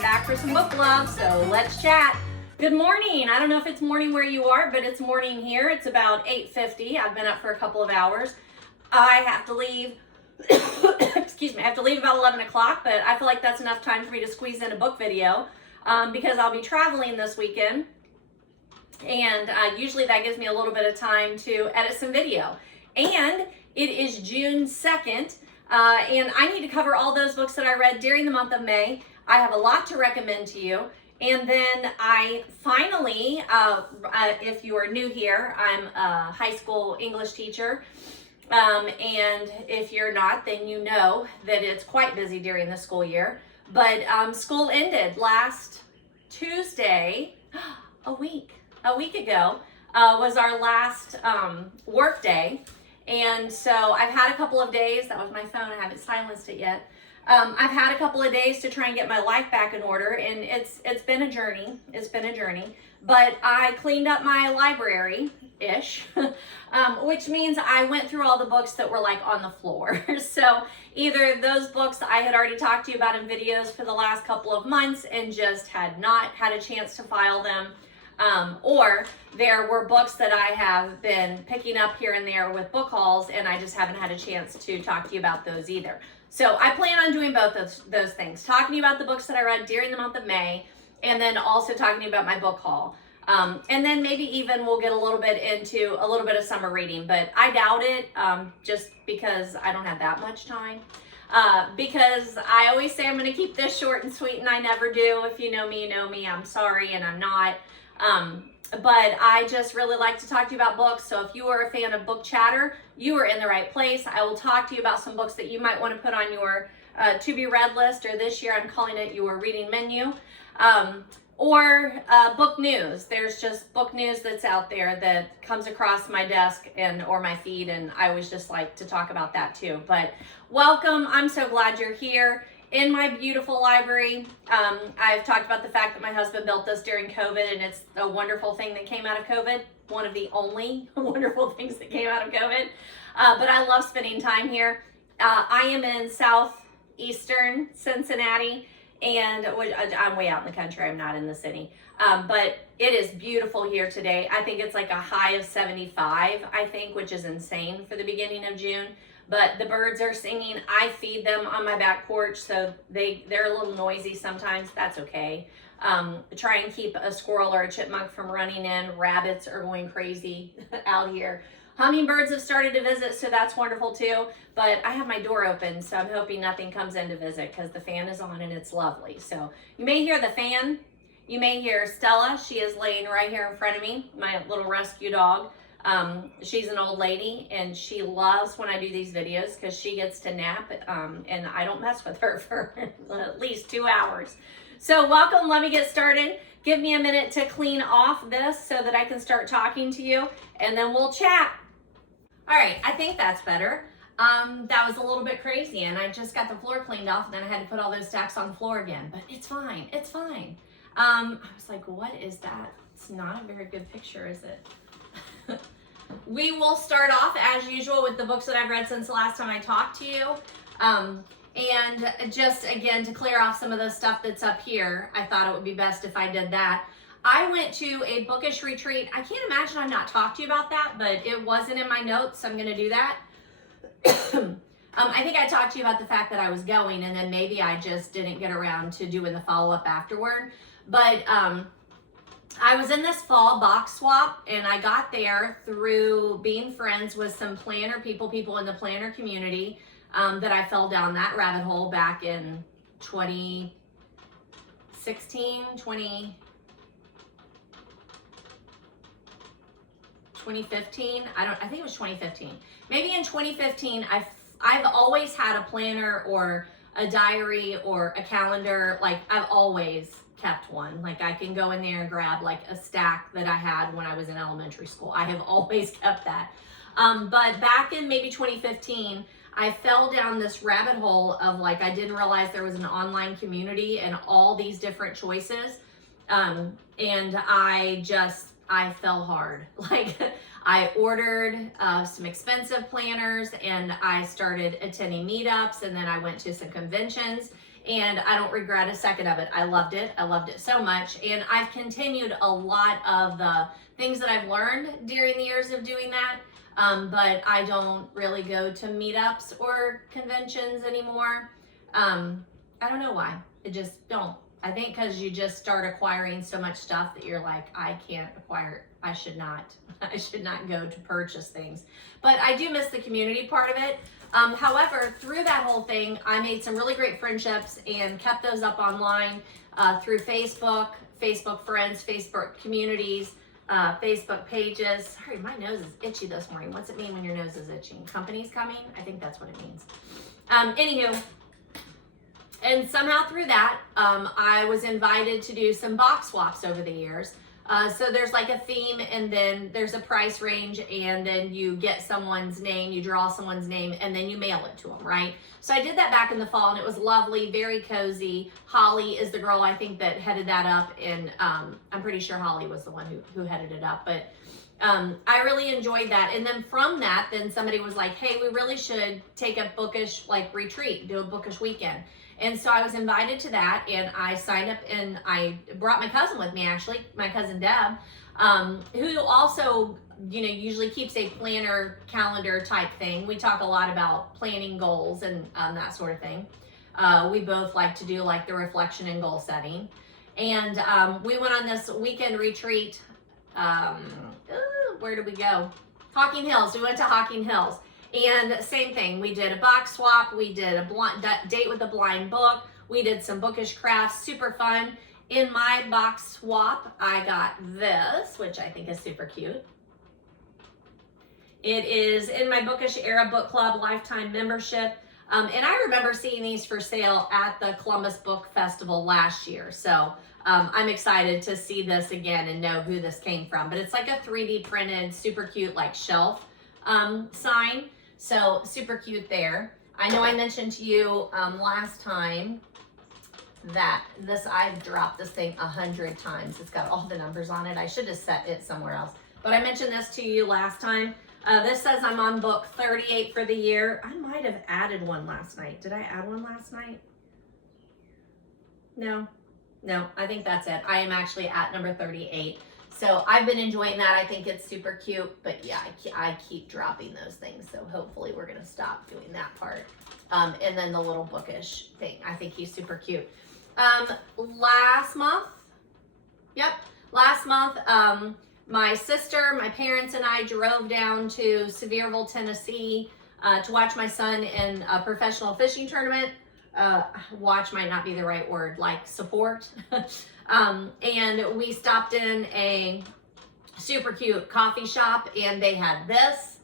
back for some book love, so let's chat. Good morning. I don't know if it's morning where you are, but it's morning here. It's about 8:50. I've been up for a couple of hours. I have to leave, excuse me, I have to leave about 11 o'clock, but I feel like that's enough time for me to squeeze in a book video because I'll be traveling this weekend. And usually that gives me a little bit of time to edit some video. And it is June 2nd, and I need to cover all those books that I read during the month of May. I have a lot to recommend to you. And then I finally, if you are new here, I'm a high school English teacher. And if you're not, then you know that it's quite busy during the school year. But school ended last Tuesday, a week ago, was our last work day. And so I've had a couple of days, that was my phone, I haven't silenced it yet. I've had a couple of days to try and get my life back in order, and it's been a journey. It's been a journey. But I cleaned up my library-ish, which means I went through all the books that were like on the floor. So either those books I had already talked to you about in videos for the last couple of months and just had not had a chance to file them, or there were books that I have been picking up here and there with book hauls, and I just haven't had a chance to talk to you about those either. So I plan on doing both of those things, talking to you about the books that I read during the month of May, and then also talking to you about my book haul. And then maybe even we'll get a little bit into a little bit of summer reading, but I doubt it, just because I don't have that much time. Because I always say I'm going to keep this short and sweet, and I never do. If you know me, you know me. I'm sorry, and I'm not. But I just really like to talk to you about books. So if you are a fan of Book Chatter, you are in the right place. I will talk to you about some books that you might want to put on your to be read list, or this year I'm calling it your reading menu, or book news. There's just book news that's out there that comes across my desk or my feed, and I always just like to talk about that too. But welcome. I'm so glad you're here in my beautiful library. I've talked about the fact that my husband built this during COVID, and it's a wonderful thing that came out of COVID. One of the only wonderful things that came out of COVID. But I love spending time here. I am in southeastern Cincinnati, and I'm way out in the country. I'm not in the city. But it is beautiful here today. I think it's like a high of 75, I think, which is insane for the beginning of June. But the birds are singing. I feed them on my back porch, so they're a little noisy sometimes. That's okay. Try and keep a squirrel or a chipmunk from running in. Rabbits are going crazy out here. Hummingbirds have started to visit, so that's wonderful too. But I have my door open, so I'm hoping nothing comes in to visit because the fan is on and it's lovely. So you may hear the fan. You may hear Stella. She is laying right here in front of me, my little rescue dog. She's an old lady, and she loves when I do these videos because she gets to nap, and I don't mess with her for at least 2 hours. So welcome. Let me get started. Give me a minute to clean off this so that I can start talking to you, and then we'll chat. All right, I think that's better. That was a little bit crazy, and I just got the floor cleaned off, and then I had to put all those stacks on the floor again, but it's fine. It's fine. I was like, what is that? It's not a very good picture, is it? We will start off as usual with the books that I've read since the last time I talked to you. And just again, to clear off some of the stuff that's up here, I thought it would be best if I did that. I went to a bookish retreat. I can't imagine I've not talked to you about that, but it wasn't in my notes, so I'm going to do that. I think I talked to you about the fact that I was going, and then maybe I just didn't get around to doing the follow-up afterward. But I was in this fall box swap, and I got there through being friends with some planner people in the planner community, that I fell down that rabbit hole back in 2016, 2015. I think it was 2015. Maybe in 2015, I've always had a planner or a diary or a calendar. Like, I've always kept one. Like, I can go in there and grab like a stack that I had when I was in elementary school. I have always kept that. But back in maybe 2015, I fell down this rabbit hole of like, I didn't realize there was an online community and all these different choices. And I fell hard. Like, I ordered some expensive planners, and I started attending meetups, and then I went to some conventions. and I don't regret a second of it. I loved it. I loved it so much. And I've continued a lot of the things that I've learned during the years of doing that. But I don't really go to meetups or conventions anymore. I don't know why. I just don't. I think because you just start acquiring so much stuff that you're like, I can't acquire, I should not go to purchase things. But I do miss the community part of it. However, through that whole thing, I made some really great friendships and kept those up online through Facebook, Facebook friends, Facebook communities, Facebook pages. Sorry, my nose is itchy this morning. What's it mean when your nose is itching? Company's coming? I think that's what it means. Anywho, and somehow through that, I was invited to do some box swaps over the years. So there's like a theme, and then there's a price range, and then you get someone's name, you draw someone's name, and then you mail it to them, right? So I did that back in the fall, and it was lovely, very cozy. Holly is the girl, I think, that headed that up, and I'm pretty sure Holly was the one who headed it up, but I really enjoyed that. And then from that, then somebody was like, hey, we really should take a bookish like retreat, do a bookish weekend. And so I was invited to that, and I signed up, and I brought my cousin with me, actually, my cousin Deb, who also, you know, usually keeps a planner calendar type thing. We talk a lot about planning goals and that sort of thing. We both like to do like the reflection and goal setting. And we went on this weekend retreat. Where did we go? Hocking Hills. We went to Hocking Hills. And same thing, we did a box swap, we did a blind date with a blind book, we did some bookish crafts, super fun. In my box swap, I got this, which I think is super cute. It is in my Bookish Era Book Club lifetime membership. And I remember seeing these for sale at the Columbus Book Festival last year. So I'm excited to see this again and know who this came from. But it's like a 3D printed, super cute like shelf sign. So super cute there. I know I mentioned to you last time that I've dropped this thing 100 times. It's got all the numbers on it. I should have set it somewhere else. But I mentioned this to you last time. This says I'm on book 38 for the year. I might have added one last night. Did I add one last night? No, I think that's it. I am actually at number 38. So I've been enjoying that. I think it's super cute, but yeah, I keep dropping those things. So hopefully we're gonna stop doing that part. And then the little bookish thing. I think he's super cute. Last month, my sister, my parents, and I drove down to Sevierville, Tennessee to watch my son in a professional fishing tournament. Watch might not be the right word, like support. And we stopped in a super cute coffee shop, and they had this.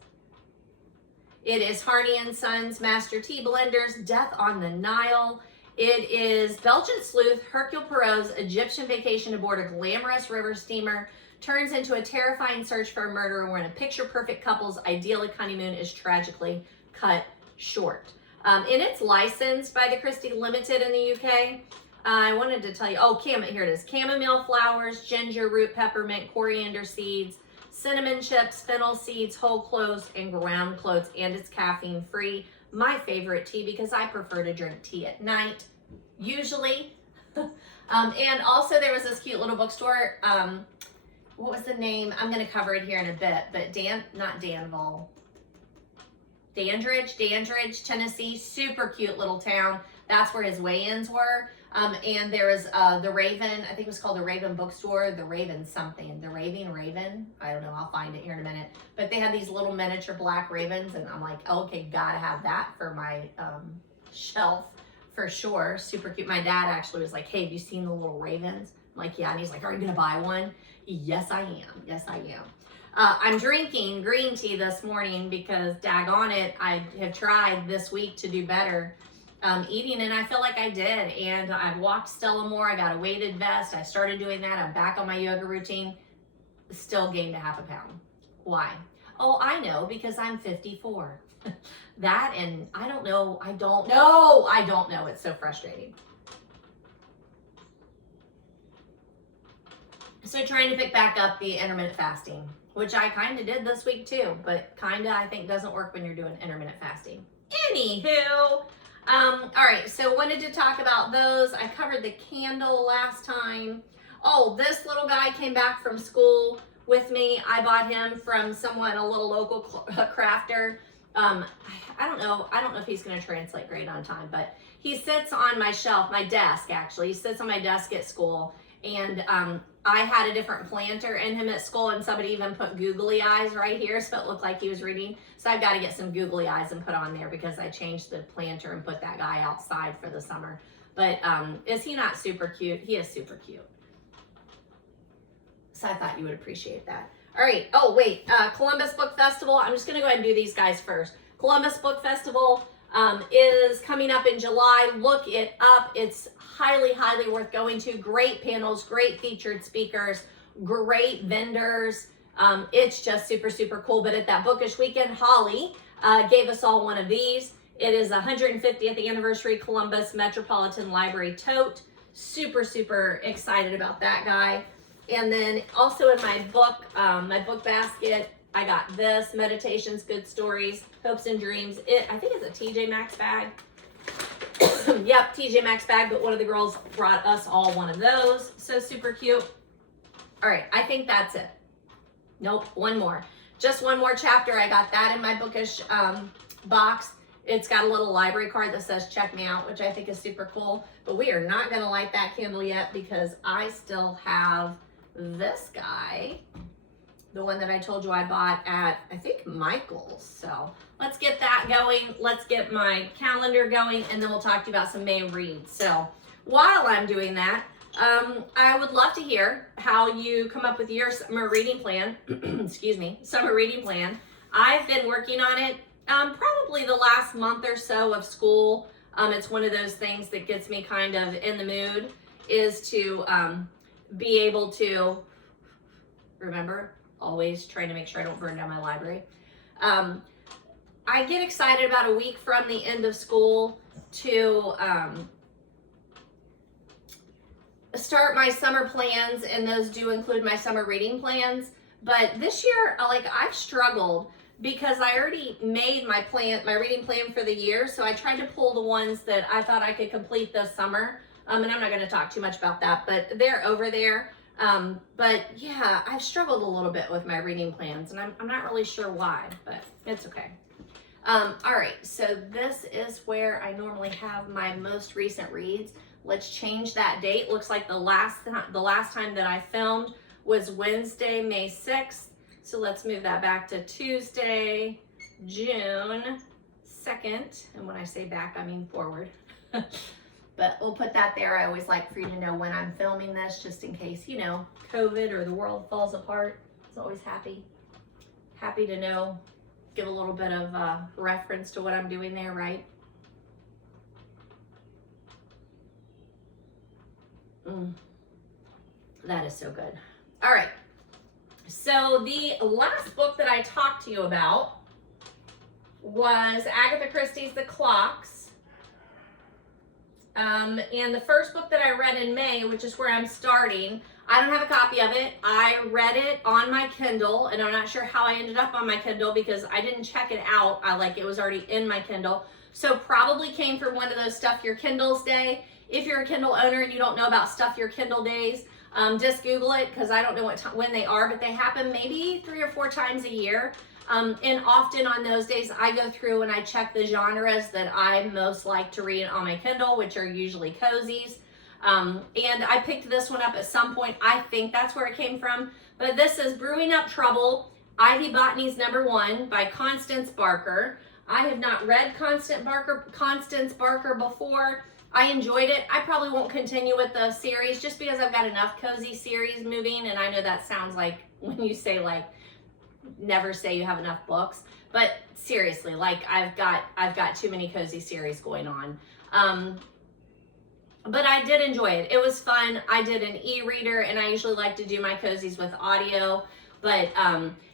It is Harney & Sons Master Tea Blenders, Death on the Nile. It is Belgian sleuth Hercule Poirot's Egyptian vacation aboard a glamorous river steamer turns into a terrifying search for a murderer when a picture-perfect couple's idyllic honeymoon is tragically cut short. And it's licensed by the Christie Limited in the UK. I wanted to tell you, here it is. Chamomile flowers, ginger root, peppermint, coriander seeds, cinnamon chips, fennel seeds, whole cloves, and ground cloves, and it's caffeine free. My favorite tea because I prefer to drink tea at night, usually. And also there was this cute little bookstore. What was the name? I'm going to cover it here in a bit, but Dandridge, Tennessee, super cute little town. That's where his weigh-ins were. And there was the Raven, I think it was called the Raven Bookstore, the Raven something, the Raving Raven. I don't know, I'll find it here in a minute. But they had these little miniature black ravens, and I'm like, okay, gotta have that for my shelf for sure. Super cute. My dad actually was like, hey, have you seen the little ravens? I'm like, yeah. And he's like, are you gonna buy one? Yes, I am. Yes, I am. I'm drinking green tea this morning because daggone it, I have tried this week to do better eating, and I feel like I did. And I've walked Stella more. I got a weighted vest. I started doing that. I'm back on my yoga routine. Still gained a half a pound. Why? Oh, I know, because I'm 54. That, and I don't know. It's so frustrating. So trying to pick back up the intermittent fasting, which I kind of did this week too, but kind of I think doesn't work when you're doing intermittent fasting. Anywho, All right, so wanted to talk about those. I covered the candle last time. Oh, this little guy came back from school with me. I bought him from someone, a little local crafter. I don't know if he's going to translate great on time, but he sits on my shelf, my desk actually. He sits on my desk at school, and I had a different planter in him at school, and somebody even put googly eyes right here, so it looked like he was reading. So I've got to get some googly eyes and put on there because I changed the planter and put that guy outside for the summer. But is he not super cute? He is super cute. So I thought you would appreciate that. All right. Oh, wait. Columbus Book Festival. I'm just going to go ahead and do these guys first. Columbus Book Festival is coming up in July. Look it up. It's highly, highly worth going to. Great panels, great featured speakers, great vendors. It's just super, super cool. But at that bookish weekend, Holly gave us all one of these. It is 150th anniversary Columbus Metropolitan Library tote. Super, super excited about that guy. And then also in my book basket, I got this, Meditations, Good Stories, Hopes and Dreams. I think it's a TJ Maxx bag. Yep, TJ Maxx bag, but one of the girls brought us all one of those. So super cute. All right, I think that's it. Nope, one more. Just one more chapter. I got that in my bookish box. It's got a little library card that says check me out, which I think is super cool. But we are not going to light that candle yet because I still have this guy, the one that I told you I bought at, I think, Michael's. So let's get that going. Let's get my calendar going, and then we'll talk to you about some May reads. So while I'm doing that, I would love to hear how you come up with your summer reading plan. Excuse me, summer reading plan. I've been working on it probably the last month or so of school. It's one of those things that gets me kind of in the mood, is to be able to remember, always trying to make sure I don't burn down my library. I get excited about a week from the end of school to start my summer plans, and those do include my summer reading plans. But this year, I've struggled because I already made my reading plan for the year. So I tried to pull the ones that I thought I could complete this summer. And I'm not going to talk too much about that, but they're over there. But yeah, I've struggled a little bit with my reading plans, and I'm not really sure why, but it's okay. All right, so this is where I normally have my most recent reads. Let's change that date. Looks like the last time that I filmed was Wednesday, May 6th. So let's move that back to Tuesday, June 2nd. And when I say back, I mean forward. But we'll put that there. I always like for you to know when I'm filming this, just in case, COVID or the world falls apart. It's always happy to know, give a little bit of reference to what I'm doing there, right? That is so good. All right. So the last book that I talked to you about was Agatha Christie's The Clocks. And the first book that I read in May, which is where I'm starting, I don't have a copy of it. I read it on my Kindle, and I'm not sure how I ended up on my Kindle because I didn't check it out. It was already in my Kindle. So probably came from one of those Stuff Your Kindles day. If you're a Kindle owner and you don't know about Stuff Your Kindle days, just Google it, because I don't know when they are, but they happen maybe 3 or 4 times a year. And often on those days, I go through and I check the genres that I most like to read on my Kindle, which are usually cozies. And I picked this one up at some point. I think that's where it came from. But this is Brewing Up Trouble, Ivy Botany's #1 by Constance Barker. I have not read Constance Barker before. I enjoyed it. I probably won't continue with the series just because I've got enough cozy series moving. And I know that sounds like when you say never say you have enough books, but seriously, I've got too many cozy series going on. But I did enjoy it. It was fun. I did an e-reader, and I usually like to do my cozies with audio, but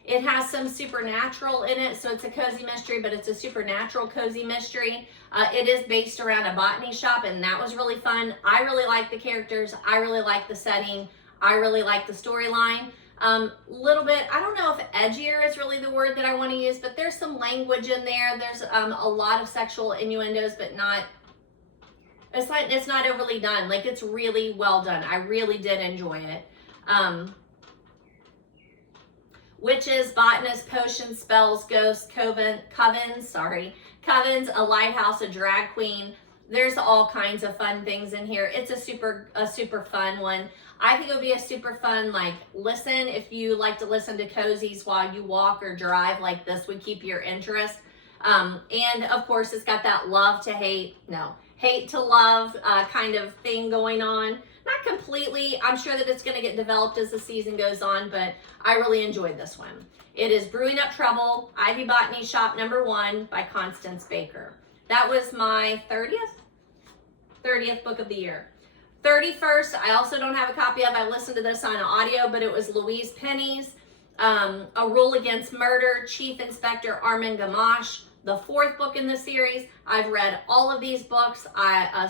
it has some supernatural in it. So it's a cozy mystery, but it's a supernatural cozy mystery. It is based around a botany shop, and that was really fun. I really like the characters. I really like the setting. I really like the storyline. Little bit, I don't know if edgier is really the word that I want to use, but there's some language in there. There's a lot of sexual innuendos, but not it's not overly done. Like, it's really well done. I really did enjoy it. Witches, botanists, potions, spells, ghosts, covens, a lighthouse, a drag queen. There's all kinds of fun things in here. It's a super fun one. I think it would be a super fun, like, listen, if you like to listen to cozies while you walk or drive, like, this would keep your interest. And of course, it's got that hate to love kind of thing going on. Not completely. I'm sure that it's going to get developed as the season goes on, but I really enjoyed this one. It is Brewing Up Trouble, Ivy Botany Shop #1 by Constance Baker. That was my 30th book of the year. 31st, I also don't have a copy of. I listened to this on audio, but it was Louise Penny's A Rule Against Murder, Chief Inspector Armand Gamache, the 4th book in the series. I've read all of these books,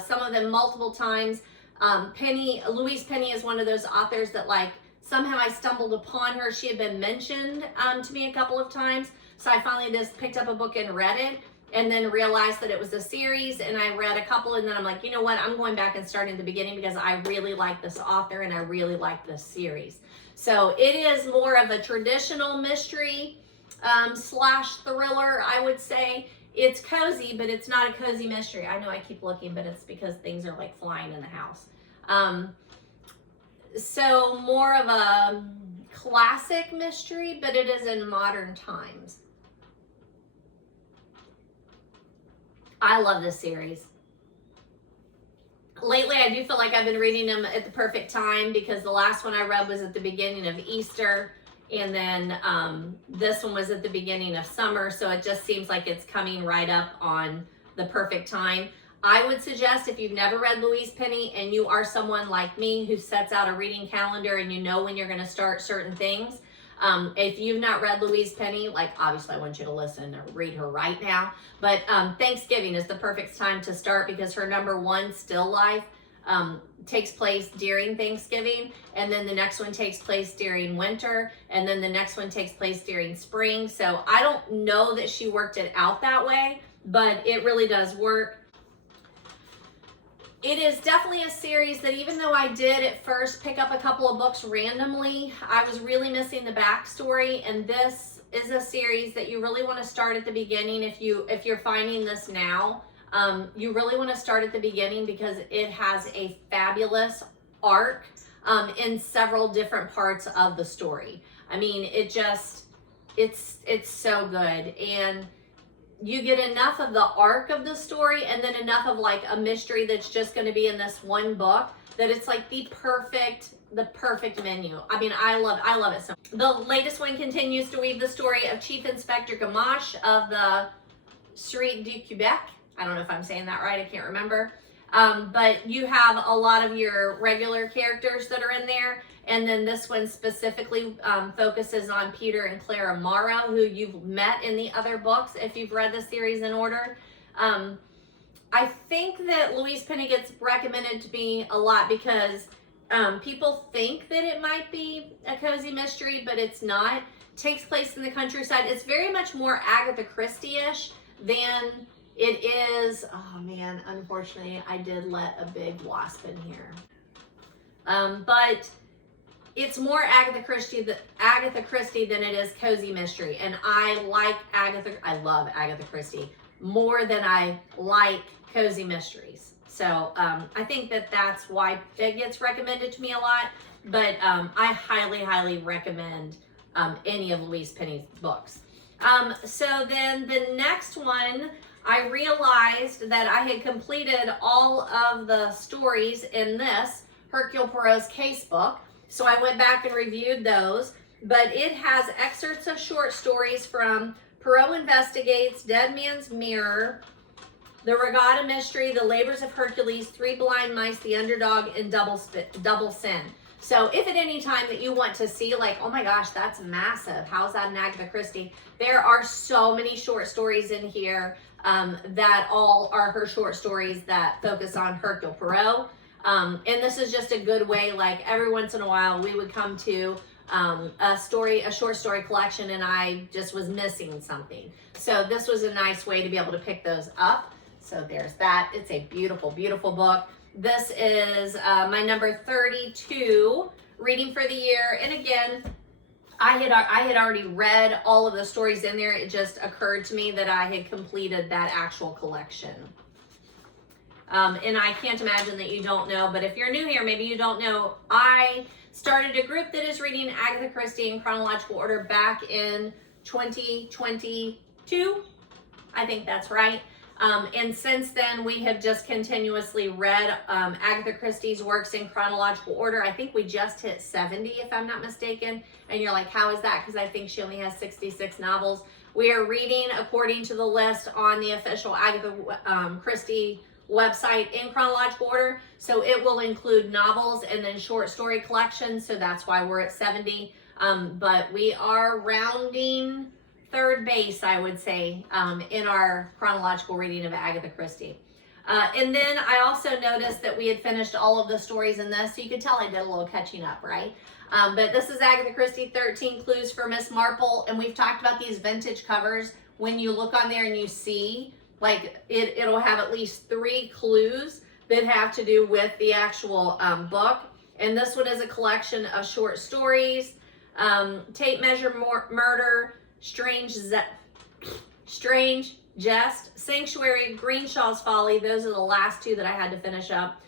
some of them multiple times. Louise Penny is one of those authors that, like, somehow I stumbled upon her. She had been mentioned to me a couple of times. So I finally just picked up a book and read it, and then realized that it was a series, and I read a couple, and then I'm like, you know what? I'm going back and starting at the beginning because I really like this author and I really like this series. So it is more of a traditional mystery slash thriller, I would say. It's cozy, but it's not a cozy mystery. I know I keep looking, but it's because things are like flying in the house. So more of a classic mystery, but it is in modern times. I love this series. Lately, I do feel like I've been reading them at the perfect time because the last one I read was at the beginning of Easter, and then this one was at the beginning of summer, so it just seems like it's coming right up on the perfect time. I would suggest, if you've never read Louise Penny and you are someone like me who sets out a reading calendar and you know when you're going to start certain things, if you've not read Louise Penny, like, obviously I want you to listen or read her right now, but Thanksgiving is the perfect time to start because her #1, Still Life, takes place during Thanksgiving, and then the next one takes place during winter, and then the next one takes place during spring. So I don't know that she worked it out that way, but it really does work. It is definitely a series that, even though I did at first pick up a couple of books randomly, I was really missing the backstory, and this is a series that you really want to start at the beginning. If you're finding this now, you really want to start at the beginning because it has a fabulous arc in several different parts of the story. I mean, it's so good, and you get enough of the arc of the story and then enough of like a mystery that's just going to be in this one book that it's like the perfect menu. I mean, I love it so much. The latest one continues to weave the story of Chief Inspector Gamache of the Street du Quebec. I don't know if I'm saying that right. I can't remember. But you have a lot of your regular characters that are in there. And then this one specifically focuses on Peter and Clara Morrow, who you've met in the other books if you've read the series in order. I think that Louise Penny gets recommended to me a lot because people think that it might be a cozy mystery, but it's not. It takes place in the countryside. It's very much more Agatha Christie-ish than it is. Oh man, unfortunately, I did let a big wasp in here. But it's more Agatha Christie than it is cozy mystery. And I love Agatha Christie more than I like cozy mysteries. So I think that that's why it gets recommended to me a lot. But I highly recommend any of Louise Penny's books. So then the next one, I realized that I had completed all of the stories in this Hercule Poirot's Casebook. So I went back and reviewed those, but it has excerpts of short stories from Poirot Investigates, Dead Man's Mirror, The Regatta Mystery, The Labors of Hercules, Three Blind Mice, The Underdog, and Double Sin. So if at any time that you want to see like, oh my gosh, that's massive, how's that an Agatha Christie? There are so many short stories in here that all are her short stories that focus on Hercule Poirot. And this is just a good way, like every once in a while we would come to a short story collection and I just was missing something. So this was a nice way to be able to pick those up. So there's that. It's a beautiful, beautiful book. This is my number 32 reading for the year. And again, I had already read all of the stories in there. It just occurred to me that I had completed that actual collection. And I can't imagine that you don't know, but if you're new here, maybe you don't know, I started a group that is reading Agatha Christie in chronological order back in 2022. I think that's right. And since then, we have just continuously read Agatha Christie's works in chronological order. I think we just hit 70, if I'm not mistaken. And you're like, how is that? Because I think she only has 66 novels. We are reading according to the list on the official Agatha Christie website in chronological order. So it will include novels and then short story collections. So that's why we're at 70. But we are rounding third base, I would say, in our chronological reading of Agatha Christie. And then I also noticed that we had finished all of the stories in this, so you could tell I did a little catching up, right? But this is Agatha Christie, 13 Clues for Miss Marple, and we've talked about these vintage covers. When you look on there and you see, like, it'll have at least 3 clues that have to do with the actual book. And this one is a collection of short stories, Tape Measure Murder, Strange Jest, Sanctuary, Greenshaw's Folly. Those are the last 2 that I had to finish up.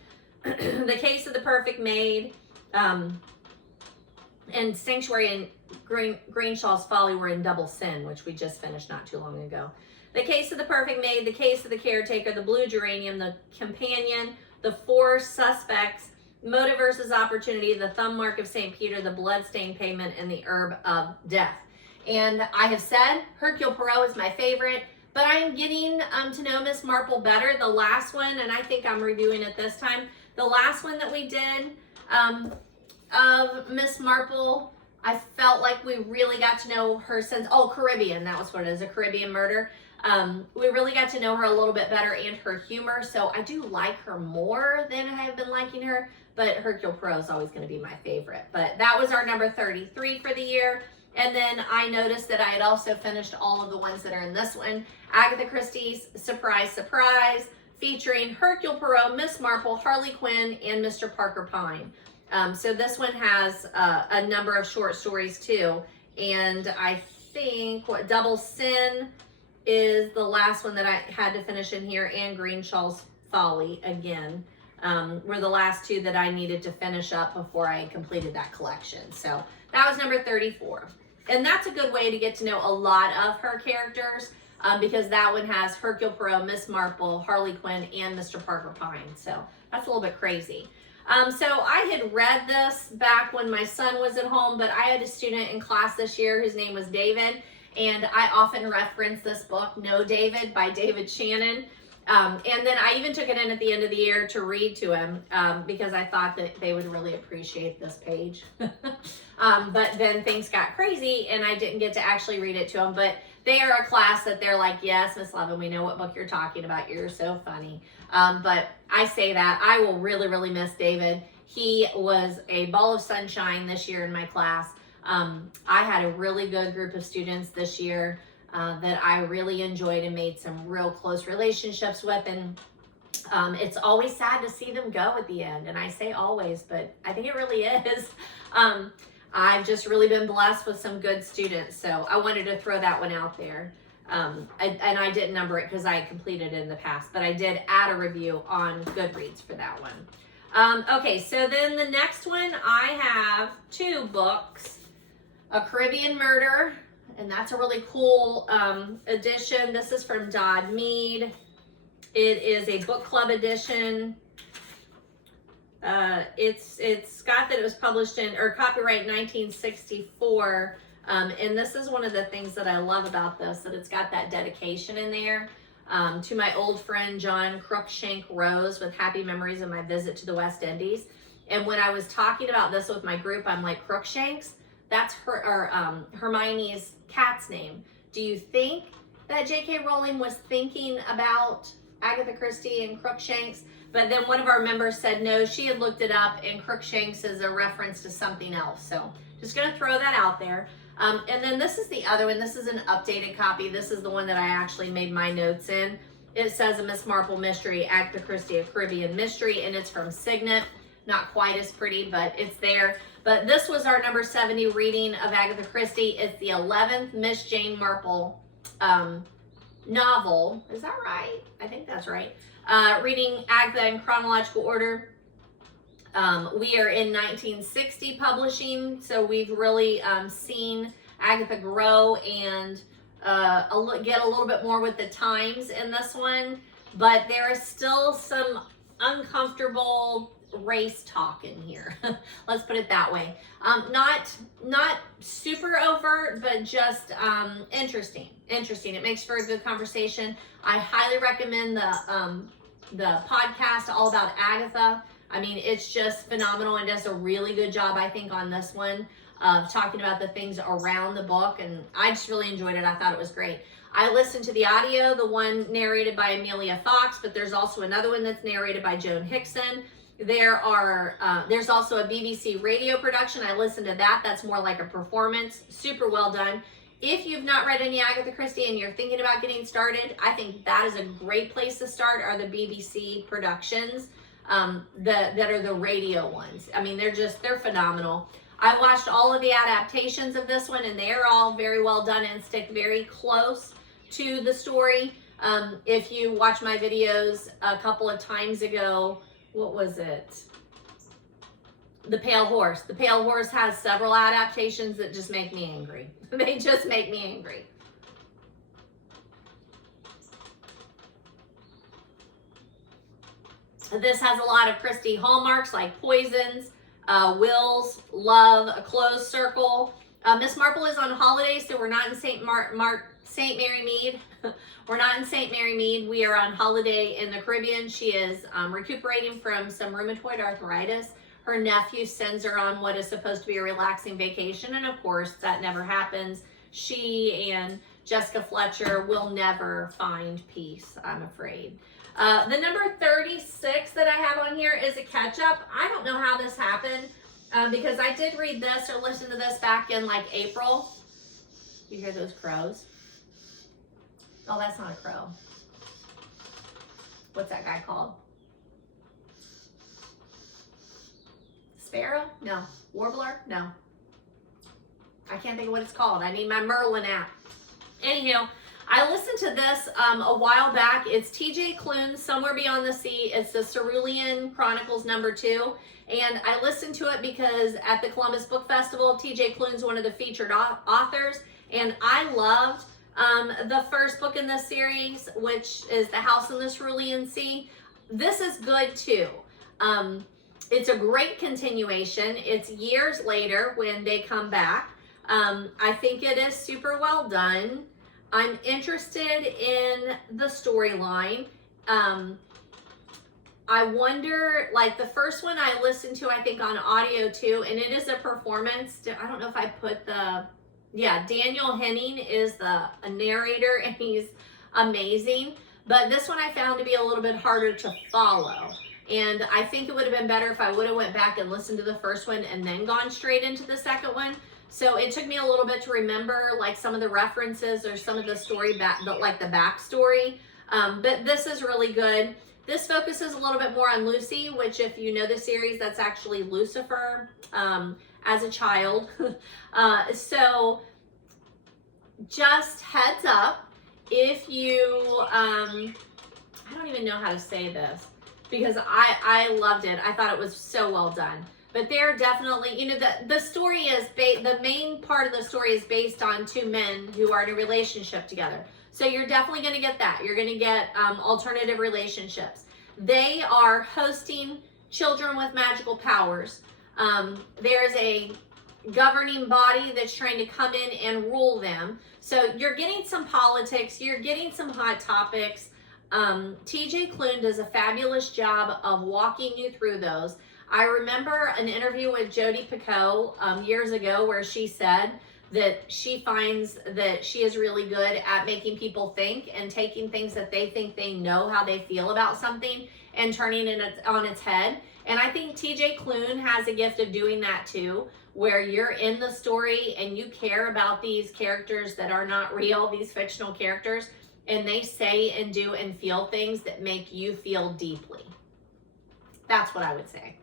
The Case of the Perfect Maid, and Sanctuary and Greenshaw's Folly were in Double Sin, which we just finished not too long ago. The Case of the Perfect Maid, The Case of the Caretaker, The Blue Geranium, The Companion, The 4 Suspects, Motive versus Opportunity, The Thumbmark of St. Peter, The Bloodstained Pavement, and The Herb of Death. And I have said Hercule Poirot is my favorite, but I am getting to know Miss Marple better. The last one, and I think I'm reviewing it this time, the last one that we did of Miss Marple, I felt like we really got to know her since, Caribbean, that was what it is, A Caribbean Murder. We really got to know her a little bit better and her humor, so I do like her more than I have been liking her, but Hercule Poirot is always going to be my favorite. But that was our number 33 for the year. And then I noticed that I had also finished all of the ones that are in this one. Agatha Christie's Surprise, Surprise, featuring Hercule Poirot, Miss Marple, Harley Quinn, and Mr. Parker Pyne. So this one has a number of short stories too. And I think Double Sin is the last one that I had to finish in here, and Greenshaw's Folly again. Were the last 2 that I needed to finish up before I completed that collection. So that was number 34. And that's a good way to get to know a lot of her characters, because that one has Hercule Poirot, Miss Marple, Harley Quinn, and Mr. Parker Pyne. So that's a little bit crazy. So I had read this back when my son was at home, but I had a student in class this year whose name was David, and I often reference this book, No David, by David Shannon. And then I even took it in at the end of the year to read to him, because I thought that they would really appreciate this page. But then things got crazy and I didn't get to actually read it to them. But they are a class that they're like, yes, Miss Lovin, we know what book you're talking about. You're so funny. But I say that I will really, really miss David. He was a ball of sunshine this year in my class. I had a really good group of students this year that I really enjoyed and made some real close relationships with. And it's always sad to see them go at the end. And I say always, but I think it really is. I've just really been blessed with some good students. So I wanted to throw that one out there. And I didn't number it because I had completed it in the past, but I did add a review on Goodreads for that one. Okay, so then the next one, I have 2 books, A Caribbean Murder, and that's a really cool edition. This is from Dodd Mead. It is a book club edition. It's got that it was published in, or copyright 1964. And this is one of the things that I love about this, that it's got that dedication in there. To my old friend, John Crookshank Rose, with happy memories of my visit to the West Indies. And when I was talking about this with my group, I'm like, Crookshanks? That's Hermione's cat's name. Do you think that J.K. Rowling was thinking about Agatha Christie and Crookshanks? But then one of our members said no, she had looked it up, and Crookshanks is a reference to something else. So just going to throw that out there. And then this is the other one. This is an updated copy. This is the one that I actually made my notes in. It says a Miss Marple mystery, Agatha Christie, a Caribbean mystery, and it's from Signet. Not quite as pretty, but it's there. But this was our number 70 reading of Agatha Christie. It's the 11th Miss Jane Marple novel. Is that right? I think that's right. Reading Agatha in chronological order. We are in 1960 publishing, so we've really seen Agatha grow and get a little bit more with the times in this one, but there is still some uncomfortable race talk in here. Let's put it that way. Not super overt, but just interesting. It makes for a good conversation. I highly recommend the podcast all about Agatha. I mean, it's just phenomenal and does a really good job, I think, on this one of talking about the things around the book, and I just really enjoyed it. I thought it was great. I listened to the audio, the one narrated by Amelia Fox, but there's also another one that's narrated by Joan Hickson. There's also a BBC radio production. I listened to that. That's more like a performance. Super well done. If you've not read any Agatha Christie and you're thinking about getting started, I think that is a great place to start, are the BBC productions that are the radio ones. I mean, they're phenomenal. I watched all of the adaptations of this one, and they're all very well done and stick very close to the story. If you watch my videos a couple of times ago, what was it? The Pale Horse. The Pale Horse has several adaptations that just make me angry. They just make me angry. This has a lot of Christie hallmarks like poisons, wills, love, a closed circle. Miss Marple is on holiday, so we're not in St. Mary Mead. We're not in St. Mary Mead. We are on holiday in the Caribbean. She is recuperating from some rheumatoid arthritis. Her nephew sends her on what is supposed to be a relaxing vacation, and of course, that never happens. She and Jessica Fletcher will never find peace, I'm afraid. The number 36 that I have on here is a catch-up. I don't know how this happened because I did read this or listen to this back in like April. You hear those crows? Oh, that's not a crow. What's that guy called? Sparrow? No. Warbler? No. I can't think of what it's called. I need my Merlin app. Anyhow, I listened to this a while back. It's T.J. Klune, Somewhere Beyond the Sea. It's the Cerulean Chronicles #2. And I listened to it because at the Columbus Book Festival, T.J. Klune's one of the featured authors. And I loved the first book in this series, which is The House in the Cerulean Sea. This is good too. It's a great continuation. It's years later when they come back. I think it is super well done. I'm interested in the storyline. I wonder, like the first one I listened to, I think on audio too, and it is a performance. I don't know if I put Daniel Henning is a narrator, and he's amazing. But this one I found to be a little bit harder to follow. And I think it would have been better if I would have went back and listened to the first one and then gone straight into the second one. So it took me a little bit to remember like some of the references or some of the story like the backstory. But this is really good. This focuses a little bit more on Lucy, which if you know the series, that's actually Lucifer as a child. So just heads up, if you, I don't even know how to say this because I loved it. I thought it was so well done. But they're definitely, you know, the story is, the main part of the story is based on two men who are in a relationship together. So you're definitely going to get that. You're going to get alternative relationships. They are hosting children with magical powers. There's a governing body that's trying to come in and rule them. So you're getting some politics. You're getting some hot topics. T.J. Klune does a fabulous job of walking you through those. I remember an interview with Jodi Picoult years ago where she said that she finds that she is really good at making people think and taking things that they think they know how they feel about something and turning it on its head. And I think T.J. Klune has a gift of doing that too, where you're in the story and you care about these characters that are not real, these fictional characters, and they say and do and feel things that make you feel deeply. That's what I would say.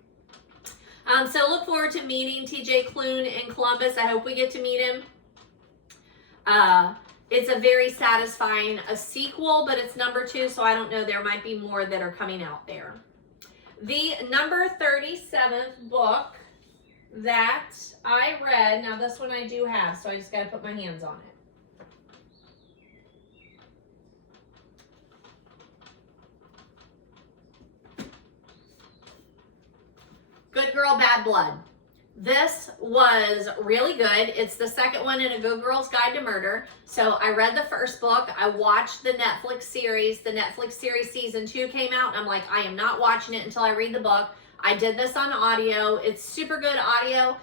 So look forward to meeting TJ Klune in Columbus. I hope we get to meet him. It's a very satisfying sequel, but it's number 2, so I don't know. There might be more that are coming out there. The number 37th book that I read, now this one I do have, so I just got to put my hands on it. Good Girl, Bad Blood. This was really good. It's the second one in A Good Girl's Guide to Murder. So I read the first book. I watched the Netflix series. The Netflix series season 2 came out, and I'm like, I am not watching it until I read the book. I did this on audio. It's super good audio.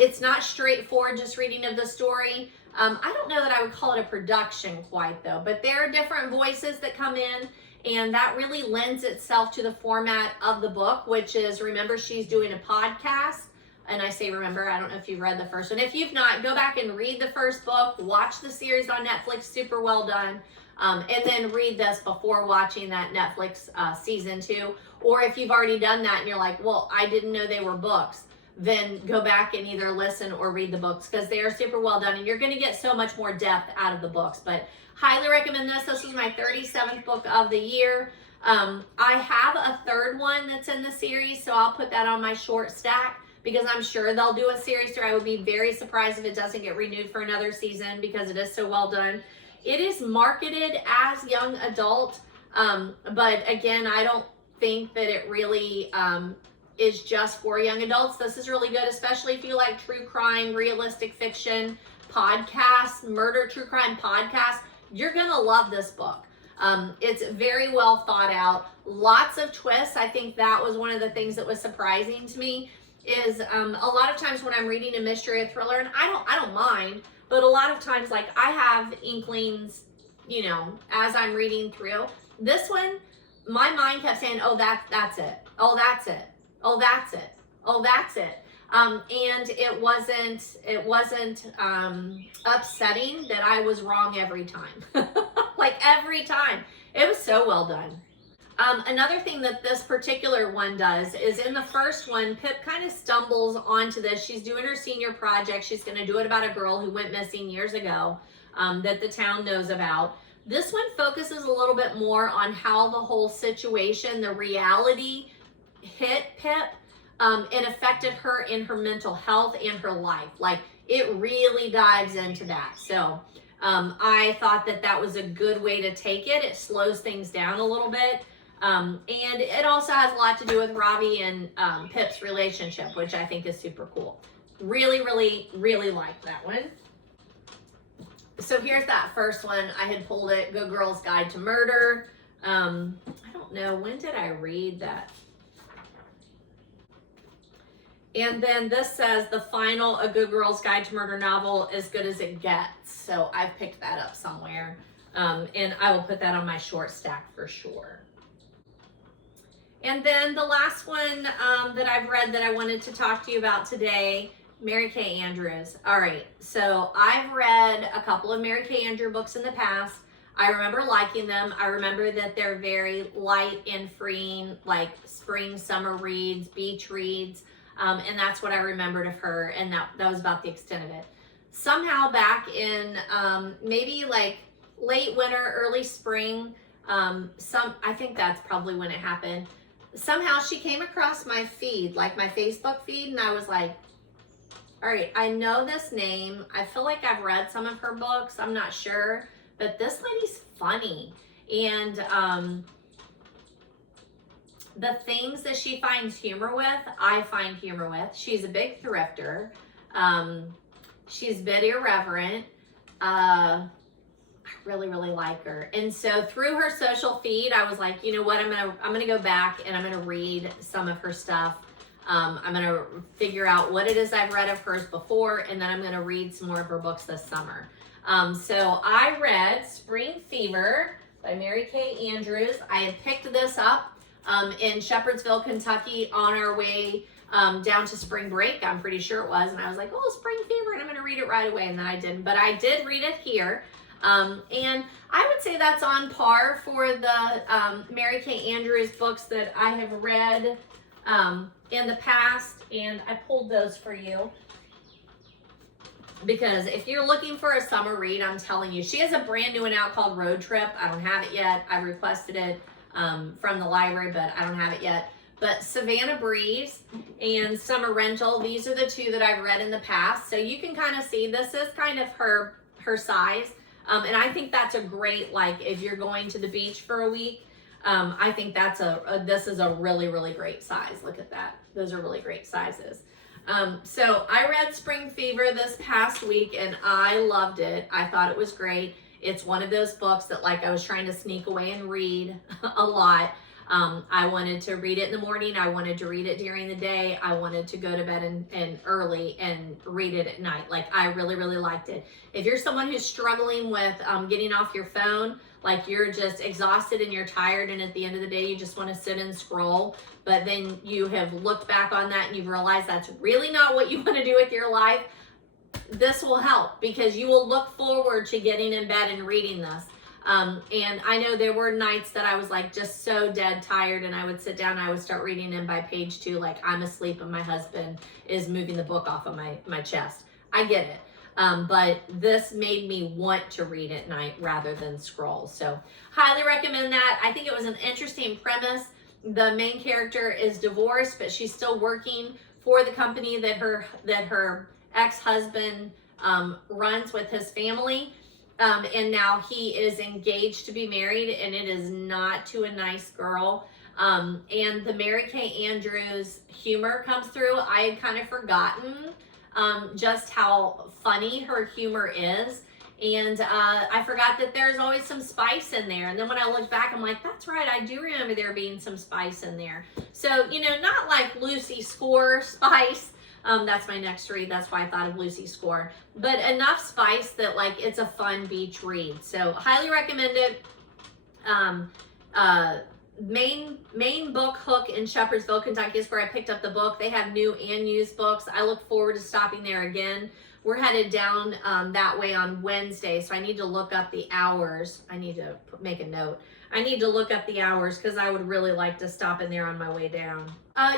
It's not straightforward, just reading of the story. I don't know that I would call it a production quite though, but there are different voices that come in, and that really lends itself to the format of the book, which is, remember, she's doing a podcast. And I say remember, I don't know if you've read the first one. If you've not, go back and read the first book, watch the series on Netflix, super well done. And then read this before watching that Netflix season 2. Or if you've already done that and you're like, well, I didn't know they were books, then go back and either listen or read the books, because they are super well done and you're going to get so much more depth out of the books. But highly recommend this. This was my 37th book of the year. I have a third one that's in the series, so I'll put that on my short stack, because I'm sure they'll do a series 3. I would be very surprised if it doesn't get renewed for another season, because it is so well done. It is marketed as young adult, but again, I don't think that it really is just for young adults. This is really good, especially if you like true crime, realistic fiction, podcasts, murder, true crime podcasts. You're gonna love this book. It's very well thought out, lots of twists. I think that was one of the things that was surprising to me, is a lot of times when I'm reading a mystery or thriller, and I don't mind, but a lot of times, like, I have inklings, you know, as I'm reading through. This one, my mind kept saying, oh, that's it. Oh, that's it. Oh, that's it. Oh, that's it. And it wasn't upsetting that I was wrong every time. Like, every time. It was so well done. Another thing that this particular one does is, in the first one, Pip kind of stumbles onto this. She's doing her senior project. She's going to do it about a girl who went missing years ago, that the town knows about. This one focuses a little bit more on how the whole situation, the reality, hit Pip and affected her in her mental health and her life. Like, it really dives into that. So I thought that was a good way to take it. It slows things down a little bit. And it also has a lot to do with Ravi and Pip's relationship, which I think is super cool. Really, really, really like that one. So here's that first one. I had pulled it, Good Girl's Guide to Murder. I don't know, when did I read that? And then this says the final A Good Girl's Guide to Murder novel, As Good as It Gets. So I've picked that up somewhere. And I will put that on my short stack for sure. And then the last one that I've read that I wanted to talk to you about today, Mary Kay Andrews. All right, so I've read a couple of Mary Kay Andrews books in the past. I remember liking them. I remember that they're very light and freeing, like spring, summer reads, beach reads. And that's what I remembered of her, and that was about the extent of it. Somehow back in maybe like late winter, early spring, I think that's probably when it happened. Somehow she came across my feed, like my Facebook feed, and I was like, all right, I know this name. I feel like I've read some of her books. I'm not sure, but this lady's funny. And the things that she finds humor with, I find humor with. She's a big thrifter. She's a bit irreverent. I really, really like her. And so through her social feed, I was like, you know what, I'm gonna go back and I'm gonna read some of her stuff. I'm gonna figure out what it is I've read of hers before, and then I'm gonna read some more of her books this summer. So I read Spring Fever by Mary Kay Andrews. I had picked this up in Shepherdsville, Kentucky on our way down to spring break, I'm pretty sure it was. And I was like, oh, Spring Fever, and I'm gonna read it right away. And then I didn't, but I did read it here. And I would say that's on par for the Mary Kay Andrews books that I have read in the past, and I pulled those for you. Because if you're looking for a summer read, I'm telling you, she has a brand new one out called Road Trip. I don't have it yet. I requested it from the library, but I don't have it yet. But Savannah Breeze and Summer Rental, these are the two that I've read in the past. So you can kind of see this is kind of her size. And I think that's a great, like, if you're going to the beach for a week, I think that's this is a really, really great size. Look at that. Those are really great sizes. So I read Spring Fever this past week and I loved it. I thought it was great. It's one of those books that, like, I was trying to sneak away and read a lot. I wanted to read it in the morning. I wanted to read it during the day. I wanted to go to bed and early and read it at night. Like, I really, really liked it. If you're someone who's struggling with getting off your phone, like you're just exhausted and you're tired, and at the end of the day you just want to sit and scroll, but then you have looked back on that and you've realized that's really not what you want to do with your life, this will help, because you will look forward to getting in bed and reading this. And I know there were nights that I was like just so dead tired, and I would sit down and I would start reading, and by page 2, like, I'm asleep and my husband is moving the book off of my chest. I get it. But this made me want to read at night rather than scroll. So highly recommend that. I think it was an interesting premise. The main character is divorced, but she's still working for the company that her ex-husband runs with his family. And now he is engaged to be married, and it is not to a nice girl. And the Mary Kay Andrews humor comes through. I had kind of forgotten just how funny her humor is. And I forgot that there's always some spice in there. And then when I look back, I'm like, that's right, I do remember there being some spice in there. So, you know, not like Lucy Score spice. That's my next read. That's why I thought of Lucy Score. But enough spice that, like, it's a fun beach read. So highly recommend it. Main book hook in Shepherdsville, Kentucky is where I picked up the book. They have new and used books. I look forward to stopping there again. We're headed down that way on Wednesday, so I need to look up the hours. I need to make a note. I need to look up the hours because I would really like to stop in there on my way down.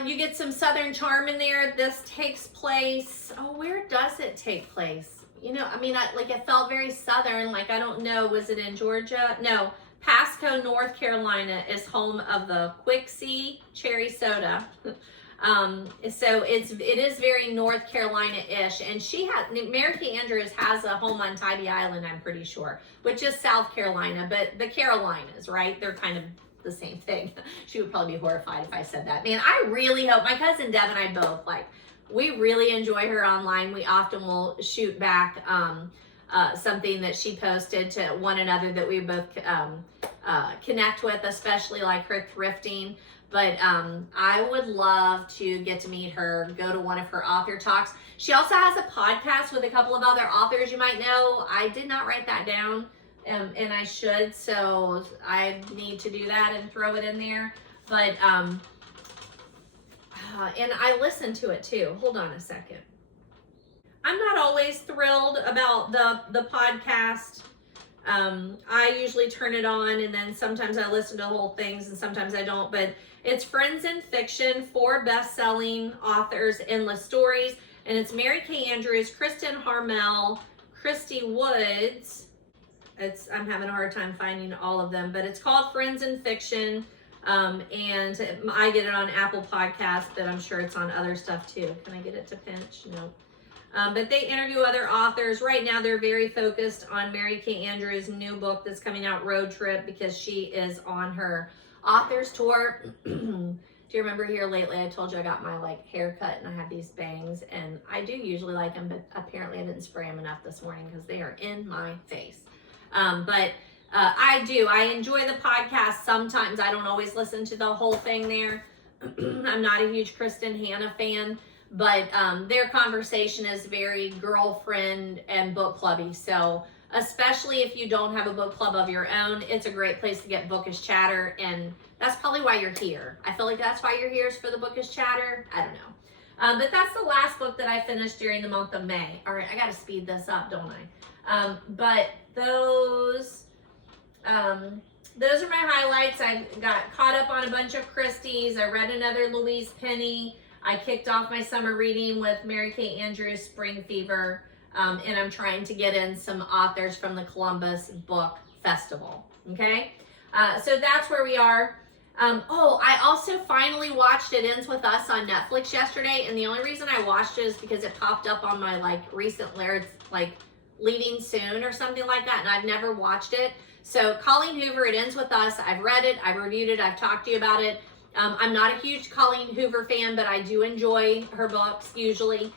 You get some Southern charm in there. This takes place, where does it take place? You know, I mean, it felt very Southern. Like, I don't know, was it in Georgia? No, Pasco, North Carolina is home of the Quixie cherry soda. So it is very North Carolina-ish, and Mary Kay Andrews has a home on Tybee Island, I'm pretty sure, which is South Carolina, but the Carolinas, right? They're kind of the same thing. She would probably be horrified if I said that. Man, I really hope, my cousin Deb and I both, like, we really enjoy her online. We often will shoot back something that she posted to one another that we both connect with, especially like her thrifting. But I would love to get to meet her, go to one of her author talks. She also has a podcast with a couple of other authors you might know. I did not write that down, and I should, so I need to do that and throw it in there. But, and I listen to it too. Hold on a second. I'm not always thrilled about the podcast. I usually turn it on, and then sometimes I listen to whole things and sometimes I don't, but it's Friends in Fiction, 4 best-selling authors, endless stories, and it's Mary Kay Andrews, Kristen Harmel, Christie Woods. I'm having a hard time finding all of them, but it's called Friends in Fiction, and I get it on Apple Podcasts, but I'm sure it's on other stuff too. Can I get it to pinch? No. But they interview other authors. Right now, they're very focused on Mary Kay Andrews' new book that's coming out, Road Trip, because she is on her author's tour. Do you remember here lately I told you I got my haircut and I have these bangs, and I do usually like them, but apparently I didn't spray them enough this morning because they are in my face. I enjoy the podcast sometimes. I don't always listen to the whole thing there. I'm not a huge Kristen Hanna fan, but their conversation is very girlfriend and book clubby. So especially if you don't have a book club of your own, it's a great place to get bookish chatter, and that's probably why you're here. I feel like that's why you're here, is for the bookish chatter. I don't know. But that's the last book that I finished during the month of May. All right, I got to speed this up, don't I? But those are my highlights. I got caught up on a bunch of Christie's. I read another Louise Penny. I kicked off my summer reading with Mary Kay Andrews' Spring Fever. And I'm trying to get in some authors from the Columbus Book Festival. Okay, so that's where we are. I also finally watched It Ends With Us on Netflix yesterday, and the only reason I watched it is because it popped up on my recent leaving soon or something like that, and I've never watched it. So Colleen Hoover, It Ends With Us. I've read it, I've reviewed it, I've talked to you about it. I'm not a huge Colleen Hoover fan, but I do enjoy her books usually.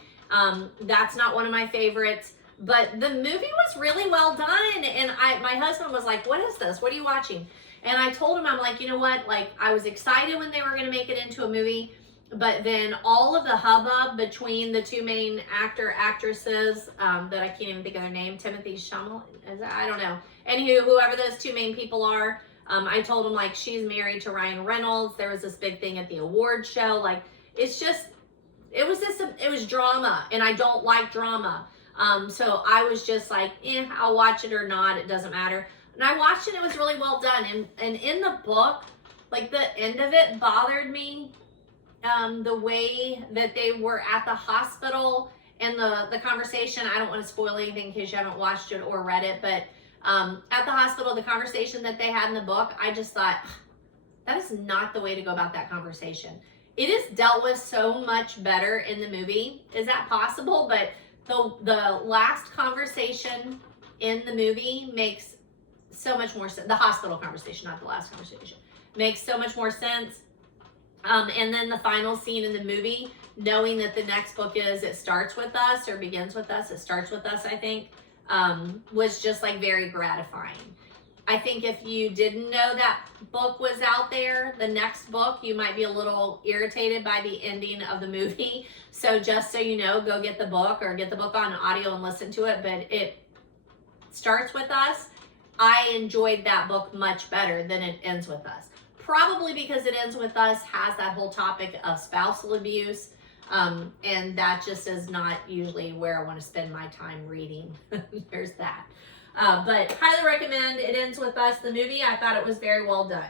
That's not one of my favorites, but the movie was really well done. And my husband was like, what is this? What are you watching? And I told him, I'm like, you know what? I was excited when they were going to make it into a movie, but then all of the hubbub between the two main actresses, that I can't even think of their name, Timothy Chalamet, I don't know. Anywho, whoever those two main people are, I told him she's married to Ryan Reynolds. There was this big thing at the award show. It was drama, and I don't like drama. So I was just I'll watch it or not. It doesn't matter. And I watched it. It was really well done. And in the book, the end of it bothered me. The way that they were at the hospital and the conversation. I don't want to spoil anything in case you haven't watched it or read it, but at the hospital, the conversation that they had in the book, I just thought, that is not the way to go about that conversation. It is dealt with so much better in the movie. Is that possible? But the last conversation in the movie makes so much more sense. The hospital conversation, not the last conversation, makes so much more sense. And then the final scene in the movie, knowing that the next book is It Starts With Us or Begins With Us, It Starts With Us, I think, was just very gratifying. I think if you didn't know that book was out there, the next book, you might be a little irritated by the ending of the movie. So just so you know, go get the book or get the book on audio and listen to it. But It Starts With Us, I enjoyed that book much better than It Ends With Us. Probably because It Ends With Us has that whole topic of spousal abuse. And that just is not usually where I want to spend my time reading. There's that. But highly recommend It Ends With Us, the movie. I thought it was very well done.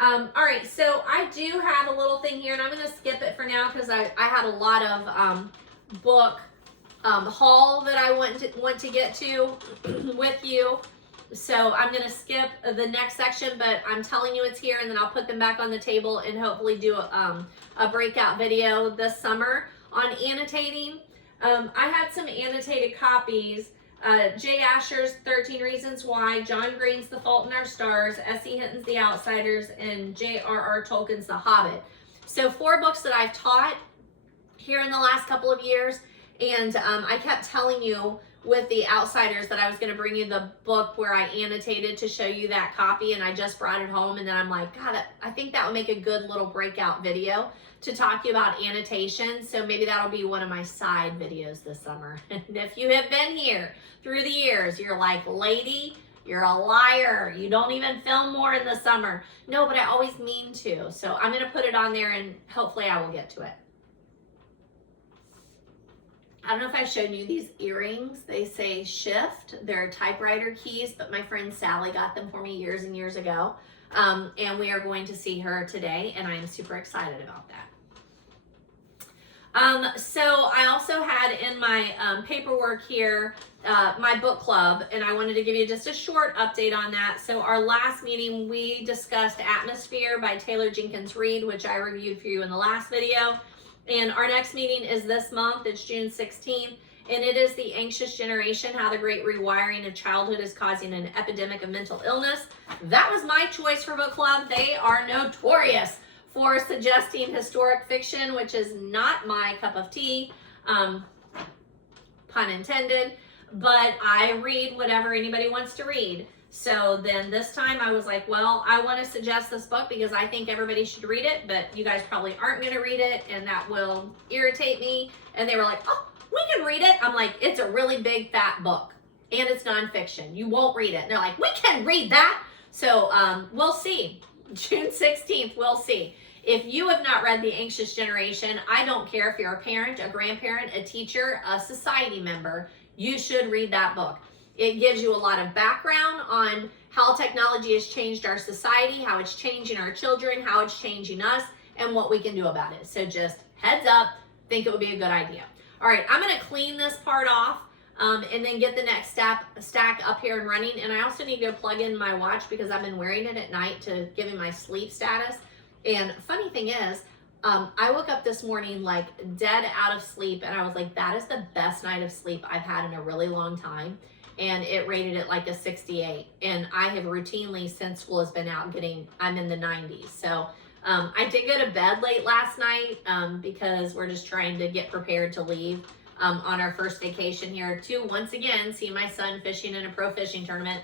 All right, so I do have a little thing here, and I'm going to skip it for now because I had a lot of book haul that I want to get to with you. So I'm going to skip the next section, but I'm telling you it's here, and then I'll put them back on the table and hopefully do a breakout video this summer on annotating. I had some annotated copies. Jay Asher's 13 Reasons Why, John Green's The Fault in Our Stars, S.E. Hinton's The Outsiders, and J.R.R. Tolkien's The Hobbit. So 4 books that I've taught here in the last couple of years, and I kept telling you with The Outsiders that I was going to bring you the book where I annotated to show you that copy, and I just brought it home, and then I'm like, God, I think that would make a good little breakout video to talk to you about annotation. So maybe that'll be one of my side videos this summer. And if you have been here through the years, you're like, lady, you're a liar. You don't even film more in the summer. No, but I always mean to. So I'm going to put it on there, and hopefully I will get to it. I don't know if I've shown you these earrings. They say Shift. They're typewriter keys, but my friend Sally got them for me years and years ago. And we are going to see her today, and I am super excited about that. So I also had in my paperwork here my book club, and I wanted to give you just a short update on that. So our last meeting, we discussed Atmosphere by Taylor Jenkins Reid, which I reviewed for you in the last video. And our next meeting is this month. It's June 16th, and it is The Anxious Generation, How the Great Rewiring of Childhood is Causing an Epidemic of Mental Illness. That was my choice for book club. They are notorious for suggesting historic fiction, which is not my cup of tea, pun intended, but I read whatever anybody wants to read. So then this time I was like, well, I want to suggest this book because I think everybody should read it, but you guys probably aren't going to read it, and that will irritate me. And they were like, oh, we can read it. I'm like, it's a really big, fat book, and it's nonfiction. You won't read it. And they're like, we can read that. So we'll see. June 16th, we'll see. If you have not read The Anxious Generation, I don't care if you're a parent, a grandparent, a teacher, a society member, you should read that book. It gives you a lot of background on how technology has changed our society, how it's changing our children, how it's changing us, and what we can do about it. So just heads up, think it would be a good idea. All right, I'm gonna clean this part off and then get the next stack up here and running. And I also need to plug in my watch because I've been wearing it at night to give me my sleep status. And funny thing is, I woke up this morning like dead out of sleep, and I was like, that is the best night of sleep I've had in a really long time. And it rated it like a 68. And I have routinely, since school has been out, I'm in the 90s. So I did go to bed late last night because we're just trying to get prepared to leave on our first vacation here to once again see my son fishing in a pro fishing tournament.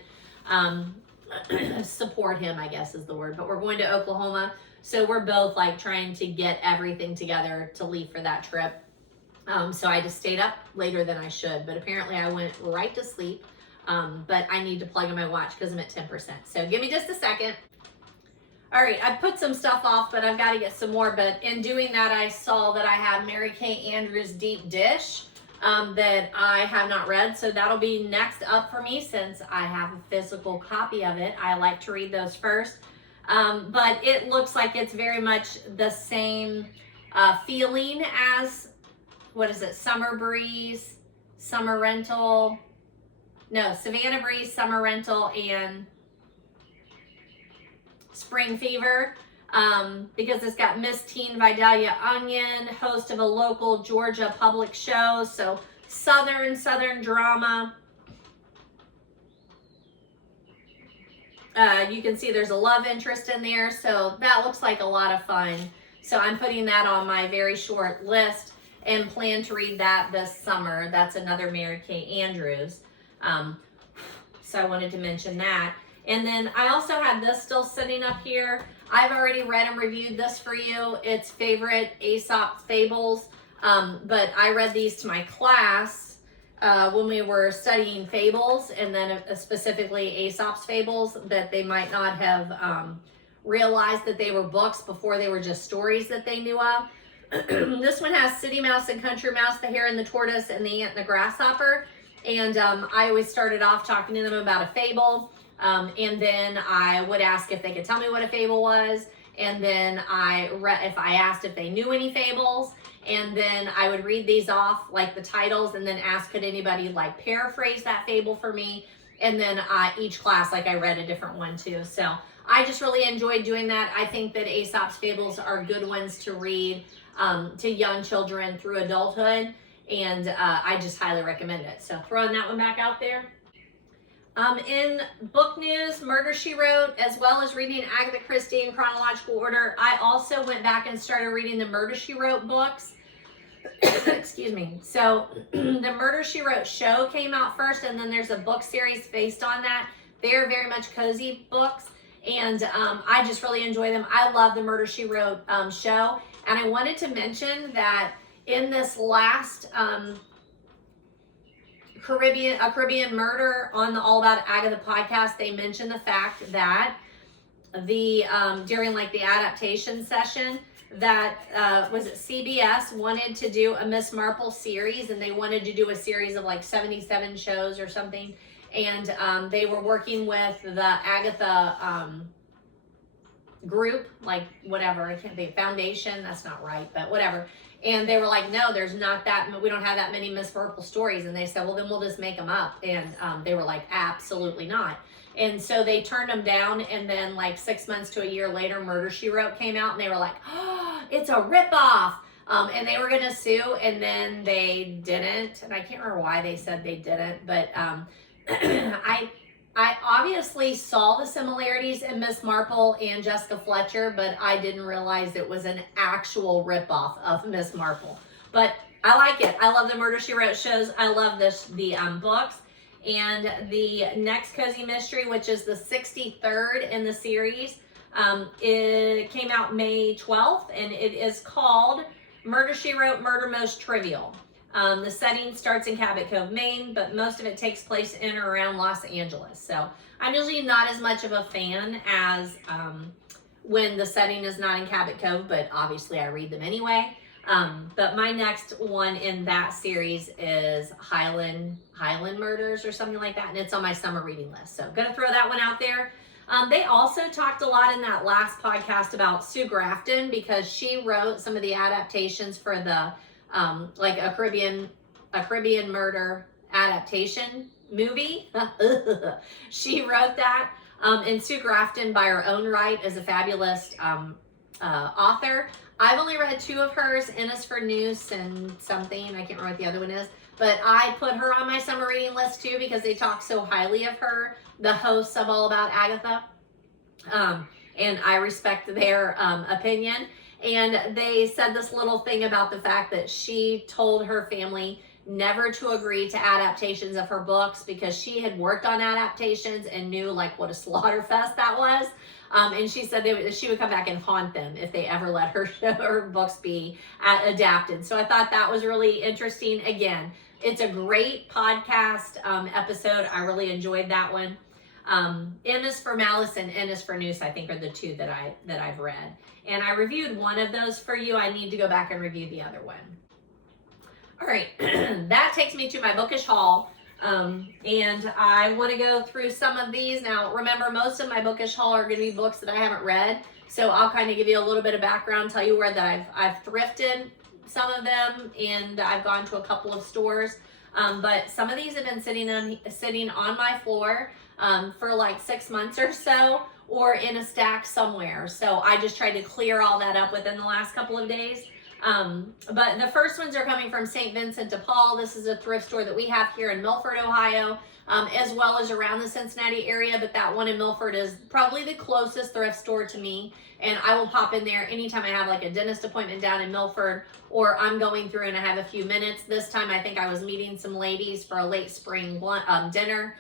Support him, I guess is the word, but we're going to Oklahoma. So we're both like trying to get everything together to leave for that trip. So I just stayed up later than I should, but apparently I went right to sleep. But I need to plug in my watch because I'm at 10%. So give me just a second. All right, I put some stuff off, but I've got to get some more. But in doing that, I saw that I have Mary Kay Andrews' Deep Dish that I have not read. So that'll be next up for me since I have a physical copy of it. I like to read those first. But it looks like it's very much the same feeling as, what is it, Summer Breeze, Summer Rental, no, Savannah Breeze, Summer Rental, and Spring Fever, because it's got Miss Teen Vidalia Onion, host of a local Georgia public show, so Southern drama. You can see there's a love interest in there, so that looks like a lot of fun. So I'm putting that on my very short list and plan to read that this summer. That's another Mary Kay Andrews. So I wanted to mention that. And then I also had this still sitting up here. I've already read and reviewed this for you. It's Favorite Aesop's Fables. But I read these to my class when we were studying fables, and then specifically Aesop's Fables, that they might not have realized that they were books before they were just stories that they knew of. This one has City Mouse and Country Mouse, the Hare and the Tortoise, and the Ant and the Grasshopper. And I always started off talking to them about a fable. And then I would ask if they could tell me what a fable was. And then if I asked if they knew any fables. And then I would read these off, like the titles, and then ask, could anybody like paraphrase that fable for me? And then each class, like I read a different one too. So I just really enjoyed doing that. I think that Aesop's Fables are good ones to read to young children through adulthood. And I just highly recommend it. So throwing that one back out there. In book news, Murder, She Wrote, as well as reading Agatha Christie in chronological order, I also went back and started reading the Murder, She Wrote books. Excuse me. So the Murder, She Wrote show came out first, and then there's a book series based on that. They're very much cozy books, and I just really enjoy them. I love the Murder, She Wrote show, and I wanted to mention that in this last Caribbean Murder on the All About Agatha podcast, they mentioned the fact that during like the adaptation session that was it CBS wanted to do a Miss Marple series, and they wanted to do a series of like 77 shows or something, and they were working with the Agatha group, like whatever, I can't think, foundation, that's not right, but whatever. And they were like, no, we don't have that many Miss Marple stories. And they said, well, then we'll just make them up. And they were like, absolutely not. And so they turned them down. And then like 6 months to a year later, Murder, She Wrote came out, and they were like, oh, it's a ripoff. And they were going to sue, and then they didn't. And I can't remember why they said they didn't. But I obviously saw the similarities in Miss Marple and Jessica Fletcher, but I didn't realize it was an actual ripoff of Miss Marple. But I like it. I love the Murder, She Wrote shows. I love the books. And the next cozy mystery, which is the 63rd in the series, it came out May 12th, and it is called Murder, She Wrote, Murder Most Trivial. The setting starts in Cabot Cove, Maine, but most of it takes place in or around Los Angeles. So I'm usually not as much of a fan as when the setting is not in Cabot Cove, but obviously I read them anyway. But my next one in that series is Highland Murders or something like that, and it's on my summer reading list. So I'm gonna throw that one out there. They also talked a lot in that last podcast about Sue Grafton, because she wrote some of the adaptations for the like a Caribbean murder adaptation movie. She wrote that. And Sue Grafton, by her own right, is a fabulous author. I've only read 2 of hers, N is for Noose and something, I can't remember what the other one is, but I put her on my summer reading list too because they talk so highly of her, the hosts of All About Agatha, and I respect their opinion. And they said this little thing about the fact that she told her family never to agree to adaptations of her books because she had worked on adaptations and knew like what a slaughter fest that was. And she said she would come back and haunt them if they ever let her books be adapted. So I thought that was really interesting. Again, it's a great podcast episode. I really enjoyed that one. M is for Malice and N is for Noose, I think, are the 2 that I've read. And I reviewed one of those for you. I need to go back and review the other one. All right, that takes me to my bookish haul. And I want to go through some of these. Now, remember, most of my bookish haul are going to be books that I haven't read. So I'll kind of give you a little bit of background, tell you where that I've thrifted some of them, and I've gone to a couple of stores. But some of these have been sitting on my floor for like 6 months or so, or in a stack somewhere. So I just tried to clear all that up within the last couple of days. But the first ones are coming from St. Vincent de Paul. This is a thrift store that we have here in Milford, Ohio, as well as around the Cincinnati area. But that one in Milford is probably the closest thrift store to me. And I will pop in there anytime I have like a dentist appointment down in Milford, or I'm going through and I have a few minutes. This time I think I was meeting some ladies for a late spring dinner.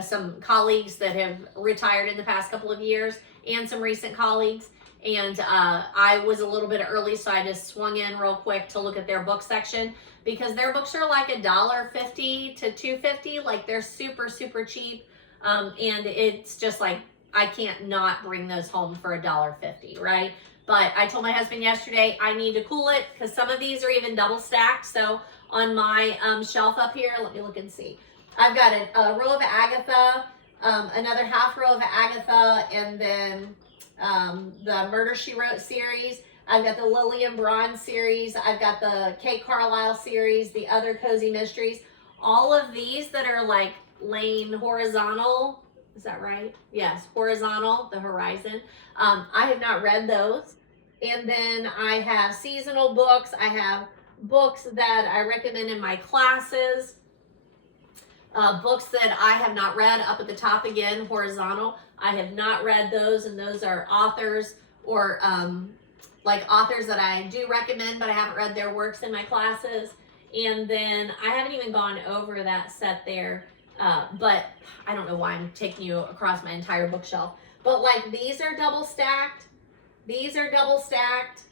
Some colleagues that have retired in the past couple of years and some recent colleagues. And I was a little bit early, so I just swung in real quick to look at their book section, because their books are like $1.50 to $2.50. Like, they're super, super cheap. And it's just like, I can't not bring those home for $1.50, right? But I told my husband yesterday I need to cool it, because some of these are even double stacked. So on my shelf up here, let me look and see. I've got a row of Agatha, another half row of Agatha, and then the Murder, She Wrote series. I've got the Lillian Braun series. I've got the Kate Carlisle series, the other Cozy Mysteries. All of these that are like laying horizontal. Is that right? Yes, horizontal, the horizon. I have not read those. And then I have seasonal books. I have books that I recommend in my classes. Books that I have not read up at the top again, horizontal. I have not read those, and those are authors or like authors that I do recommend, but I haven't read their works in my classes. And then I haven't even gone over that set there, but I don't know why I'm taking you across my entire bookshelf. But like, these are double stacked. These are double stacked.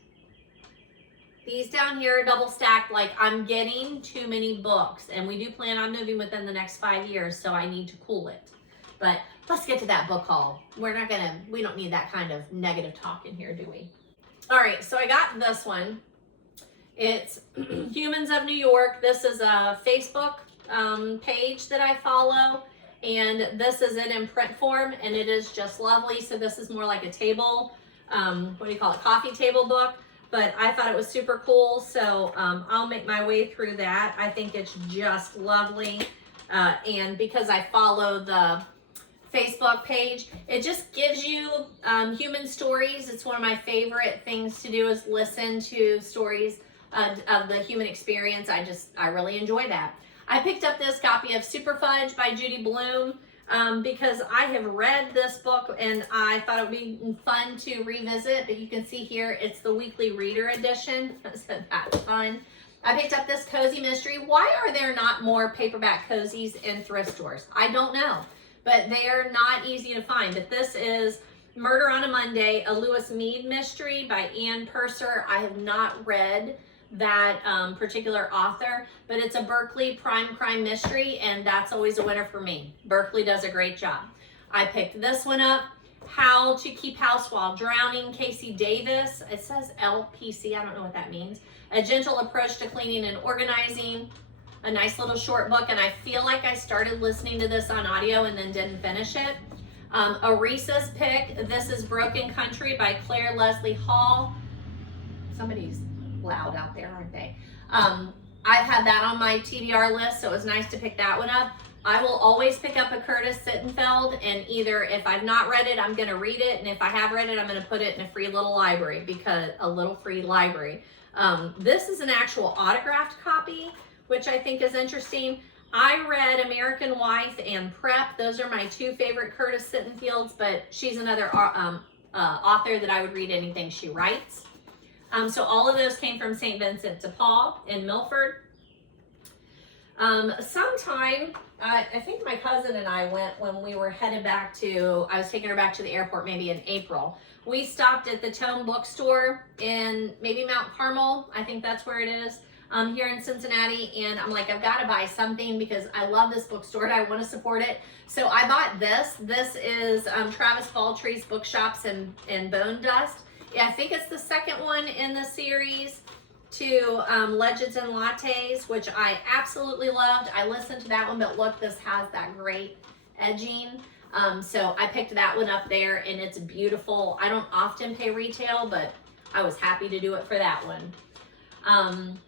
These down here are double stacked. Like, I'm getting too many books, and we do plan on moving within the next 5 years, so I need to cool it. But let's get to that book haul. We don't need that kind of negative talk in here, do we? All right, so I got this one. It's Humans of New York. This is a Facebook page that I follow, and this is it in print form, and it is just lovely. So this is more like a table, coffee table book. But I thought it was super cool, so I'll make my way through that. I think it's just lovely. And because I follow the Facebook page, it just gives you human stories. It's one of my favorite things to do, is listen to stories of the human experience. I really enjoy that. I picked up this copy of Super Fudge by Judy Blume because I have read this book and I thought it would be fun to revisit. But you can see here, it's the weekly reader edition, so that's fun. I picked up this cozy mystery. Why are there not more paperback cozies in thrift stores? I don't know, but they are not easy to find. But this is Murder on a Monday, a Lewis Mead mystery by Ann Purser. I have not read that particular author, but it's a Berkeley prime crime mystery, and that's always a winner for me. Berkeley does a great job. I picked this one up. How to Keep House While Drowning, Casey Davis. It says LPC, I don't know what that means. A Gentle Approach to Cleaning and Organizing. A nice little short book, and I feel like I started listening to this on audio and then didn't finish it. A Reese's Pick, This is Broken Country by Claire Leslie Hall. Somebody's loud out there, aren't they? I've had that on my TBR list, so it was nice to pick that one up. I will always pick up a Curtis Sittenfeld, and either if I've not read it, I'm going to read it, and if I have read it, I'm going to put it in a free little library, because a little free library. This is an actual autographed copy, which I think is interesting. I read American Wife and Prep. Those are my two favorite Curtis Sittenfelds, but she's another author that I would read anything she writes. So all of those came from St. Vincent de Paul in Milford. Sometime, I think my cousin and I went when we were headed back to, I was taking her back to the airport maybe in April. We stopped at the Tome Bookstore in maybe Mount Carmel. I think that's where it is. Here in Cincinnati, and I'm like, I've got to buy something because I love this bookstore and I want to support it. So I bought this. This is Travis Baltree's Bookshops and Bone Dust. Yeah, I think it's the second one in the series to Legends and Lattes, which I absolutely loved. I listened to that one, but look, this has that great edging. So I picked that one up there, and it's beautiful. I don't often pay retail, but I was happy to do it for that one.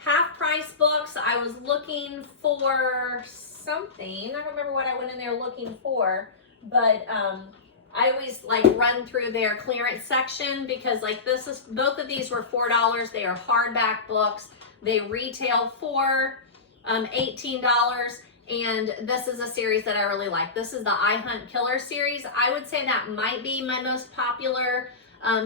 Half price books, I was looking for something. I don't remember what I went in there looking for, but I always like run through their clearance section, because like both of these were $4. They are hardback books. They retail for $18, and this is a series that I really like. This is the I Hunt Killer series. I would say that might be my most popular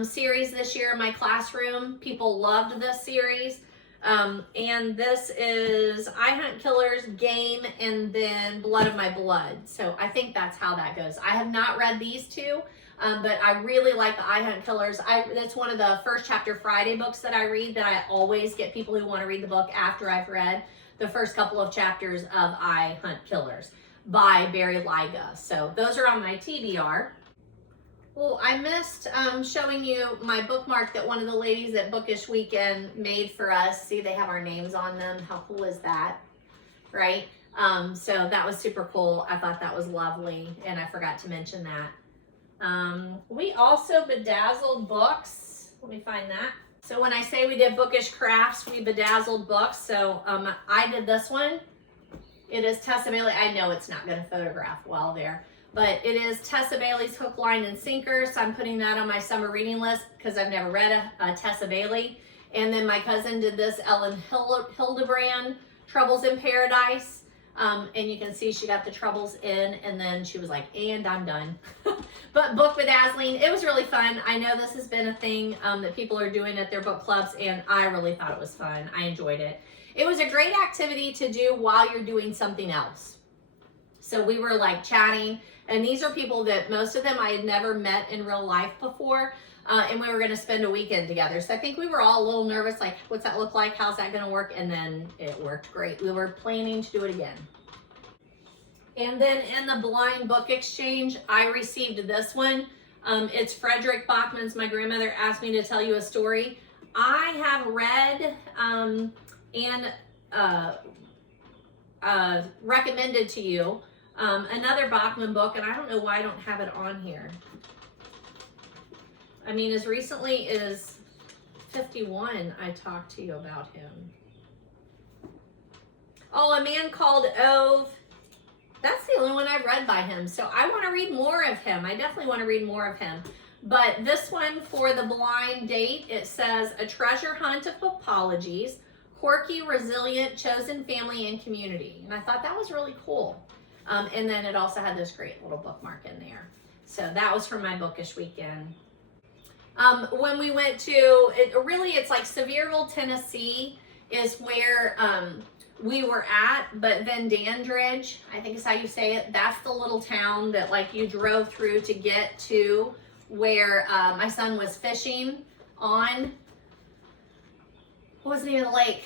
series this year in my classroom. People loved this series. And this is I Hunt Killers, Game, and then Blood of My Blood. So I think that's how that goes. I have not read these two, but I really like the I Hunt Killers. That's one of the First Chapter Friday books that I read, that I always get people who want to read the book after I've read the first couple of chapters of I Hunt Killers by Barry Lyga. So those are on my TBR. Well, I missed showing you my bookmark that one of the ladies at Bookish Weekend made for us. See, they have our names on them. How cool is that, right? So that was super cool. I thought that was lovely, and I forgot to mention that. We also bedazzled books. Let me find that. So when I say we did bookish crafts, we bedazzled books. So I did this one. It is Tessa Bailey. I know it's not going to photograph well there, but it is Tessa Bailey's Hook, Line, and Sinker. So I'm putting that on my summer reading list because I've never read a Tessa Bailey. And then my cousin did this Ellen Hildebrand, Troubles in Paradise. And you can see she got the troubles in, and then she was like, and I'm done. But book bedazzling, it was really fun. I know this has been a thing that people are doing at their book clubs, and I really thought it was fun. I enjoyed it. It was a great activity to do while you're doing something else. So we were like chatting, and these are people that most of them I had never met in real life before. And we were going to spend a weekend together. So I think we were all a little nervous, like, what's that look like? How's that going to work? And then it worked great. We were planning to do it again. And then in the blind book exchange, I received this one. It's Frederick Bachman's My Grandmother Asked Me to Tell You a Story. I have read and recommended to you another Bachman book, and I don't know why I don't have it on here. I mean, as recently as 51, I talked to you about him. Oh, A Man Called Ove. That's the only one I've read by him. So I want to read more of him. I definitely want to read more of him. But this one for the blind date, it says, A Treasure Hunt of Apologies, Quirky, Resilient, Chosen Family and Community. And I thought that was really cool. And then it also had this great little bookmark in there. So that was from my bookish weekend. When we went to, it's like Sevierville, Tennessee is where we were at, but then Dandridge, I think is how you say it, that's the little town that like you drove through to get to where my son was fishing on, what was the name of the lake?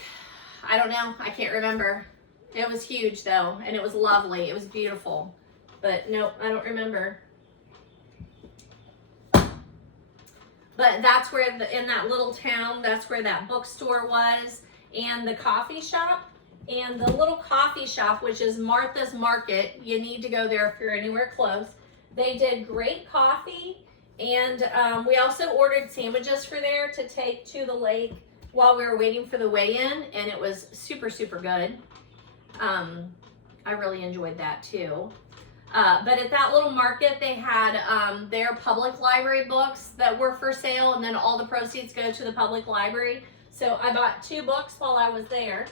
I don't know, I can't remember. It was huge though, and it was lovely, it was beautiful, but nope, I don't remember. But that's where, in that little town, that's where that bookstore was, and the coffee shop. And the little coffee shop, which is Martha's Market, you need to go there if you're anywhere close. They did great coffee, and we also ordered sandwiches for there to take to the lake while we were waiting for the weigh-in, and it was super, super good. I really enjoyed that too. But at that little market, they had their public library books that were for sale, and then all the proceeds go to the public library. So I bought 2 books while I was there.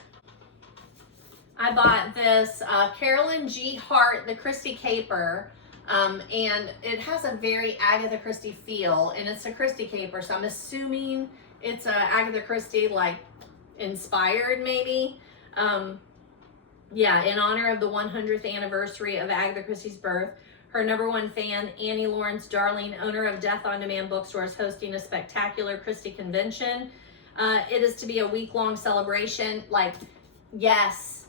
I bought this Carolyn G. Hart, the Christie caper, and it has a very Agatha Christie feel, and it's a Christie caper, so I'm assuming it's a Agatha Christie, like, inspired maybe. Yeah, in honor of the 100th anniversary of Agatha Christie's birth, her #1 fan, Annie Lawrence Darling, owner of Death on Demand Bookstores, hosting a spectacular Christie convention. It is to be a week-long celebration. Like, yes,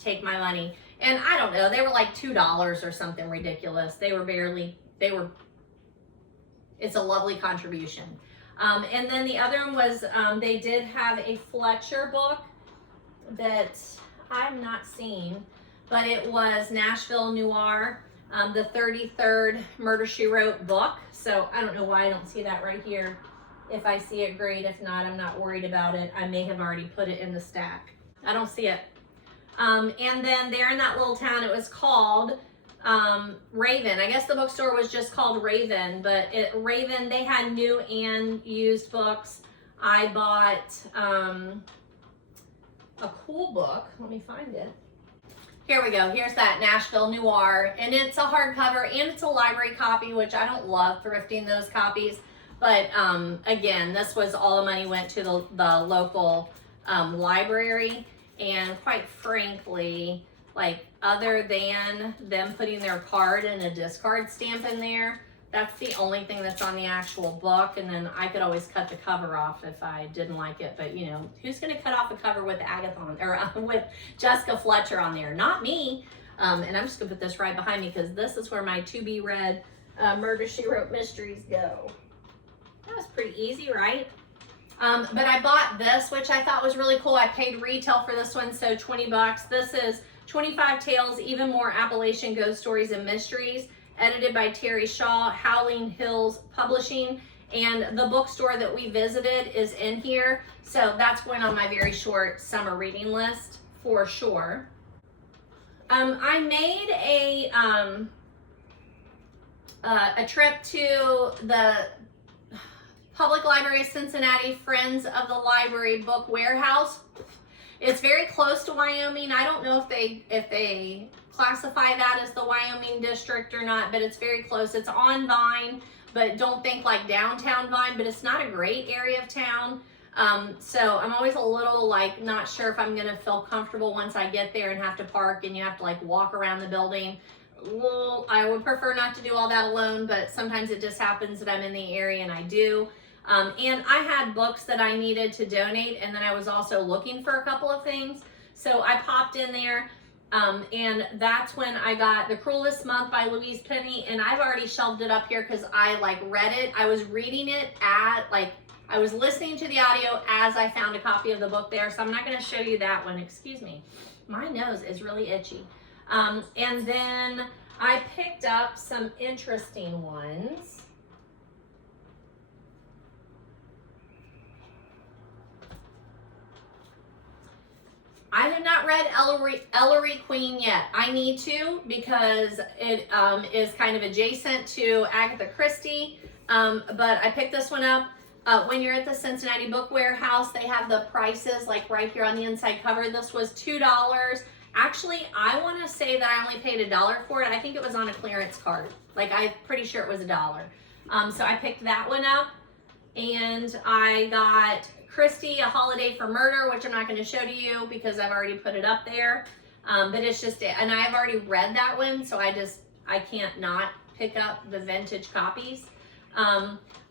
take my money. And I don't know, they were like $2 or something ridiculous. It's a lovely contribution. And then the other one was, they did have a Fletcher book that I'm not seeing, but it was Nashville Noir, the 33rd Murder, She Wrote book. So I don't know why I don't see that right here. If I see it, great. If not, I'm not worried about it. I may have already put it in the stack. I don't see it. And then there in that little town, it was called Raven. I guess the bookstore was just called Raven, but Raven, they had new and used books. I bought a cool book. Let me find it. Here we go. Here's that Nashville Noir, and it's a hardcover and it's a library copy, which I don't love thrifting those copies. But again, this was all the money went to the local library. And quite frankly, like, other than them putting their card and a discard stamp in there, that's the only thing that's on the actual book. And then I could always cut the cover off if I didn't like it. But, you know, who's going to cut off a cover with Agatha on, or with Jessica Fletcher on there? Not me. And I'm just going to put this right behind me because this is where my to-be-read Murder, She Wrote mysteries go. That was pretty easy, right? But I bought this, which I thought was really cool. I paid retail for this one, so 20 bucks. This is 25 Tales, Even More Appalachian Ghost Stories and Mysteries, edited by Terry Shaw, Howling Hills Publishing. And the bookstore that we visited is in here. So that's going on my very short summer reading list for sure. I made a trip to the Public Library of Cincinnati, Friends of the Library Book Warehouse. It's very close to Wyoming. I don't know if they classify that as the Wyoming district or not, but it's very close. It's on Vine, but don't think like downtown Vine, but it's not a great area of town. So I'm always a little like not sure if I'm gonna feel comfortable once I get there and have to park and you have to like walk around the building. Well, I would prefer not to do all that alone, but sometimes it just happens that I'm in the area and I do. And I had books that I needed to donate, and then I was also looking for a couple of things. So I popped in there, and that's when I got The Cruelest Month by Louise Penny, and I've already shelved it up here because I like read it. I was reading it I was listening to the audio as I found a copy of the book there, so I'm not going to show you that one. Excuse me. My nose is really itchy. And then I picked up some interesting ones. I have not read Ellery Queen yet. I need to because it is kind of adjacent to Agatha Christie, but I picked this one up. When you're at the Cincinnati Book Warehouse, they have the prices like right here on the inside cover. This was $2. Actually, I want to say that I only paid $1 for it. I think it was on a clearance card. Like, I'm pretty sure it was $1. So I picked that one up, and I got Christie, A Holiday for Murder, which I'm not going to show to you because I've already put it up there. But it's just, and I've already read that one, so I can't not pick up the vintage copies.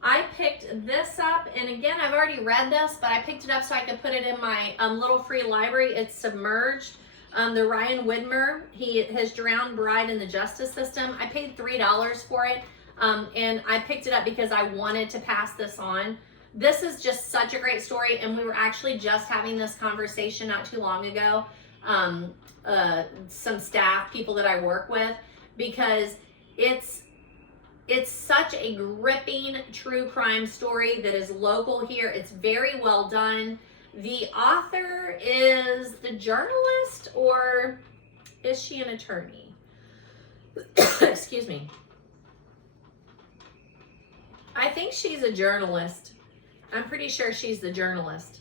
I picked this up, and again, I've already read this, but I picked it up so I could put it in my little free library. It's Submerged. The Ryan Widmer, his drowned bride in the justice system. I paid $3 for it. And I picked it up because I wanted to pass this on. This is just such a great story, and we were actually just having this conversation not too long ago. Some staff, people that I work with, because it's such a gripping true crime story that is local here. It's very well done. The author is the journalist, or is she an attorney? Excuse me. I think she's a journalist. I'm pretty sure she's the journalist.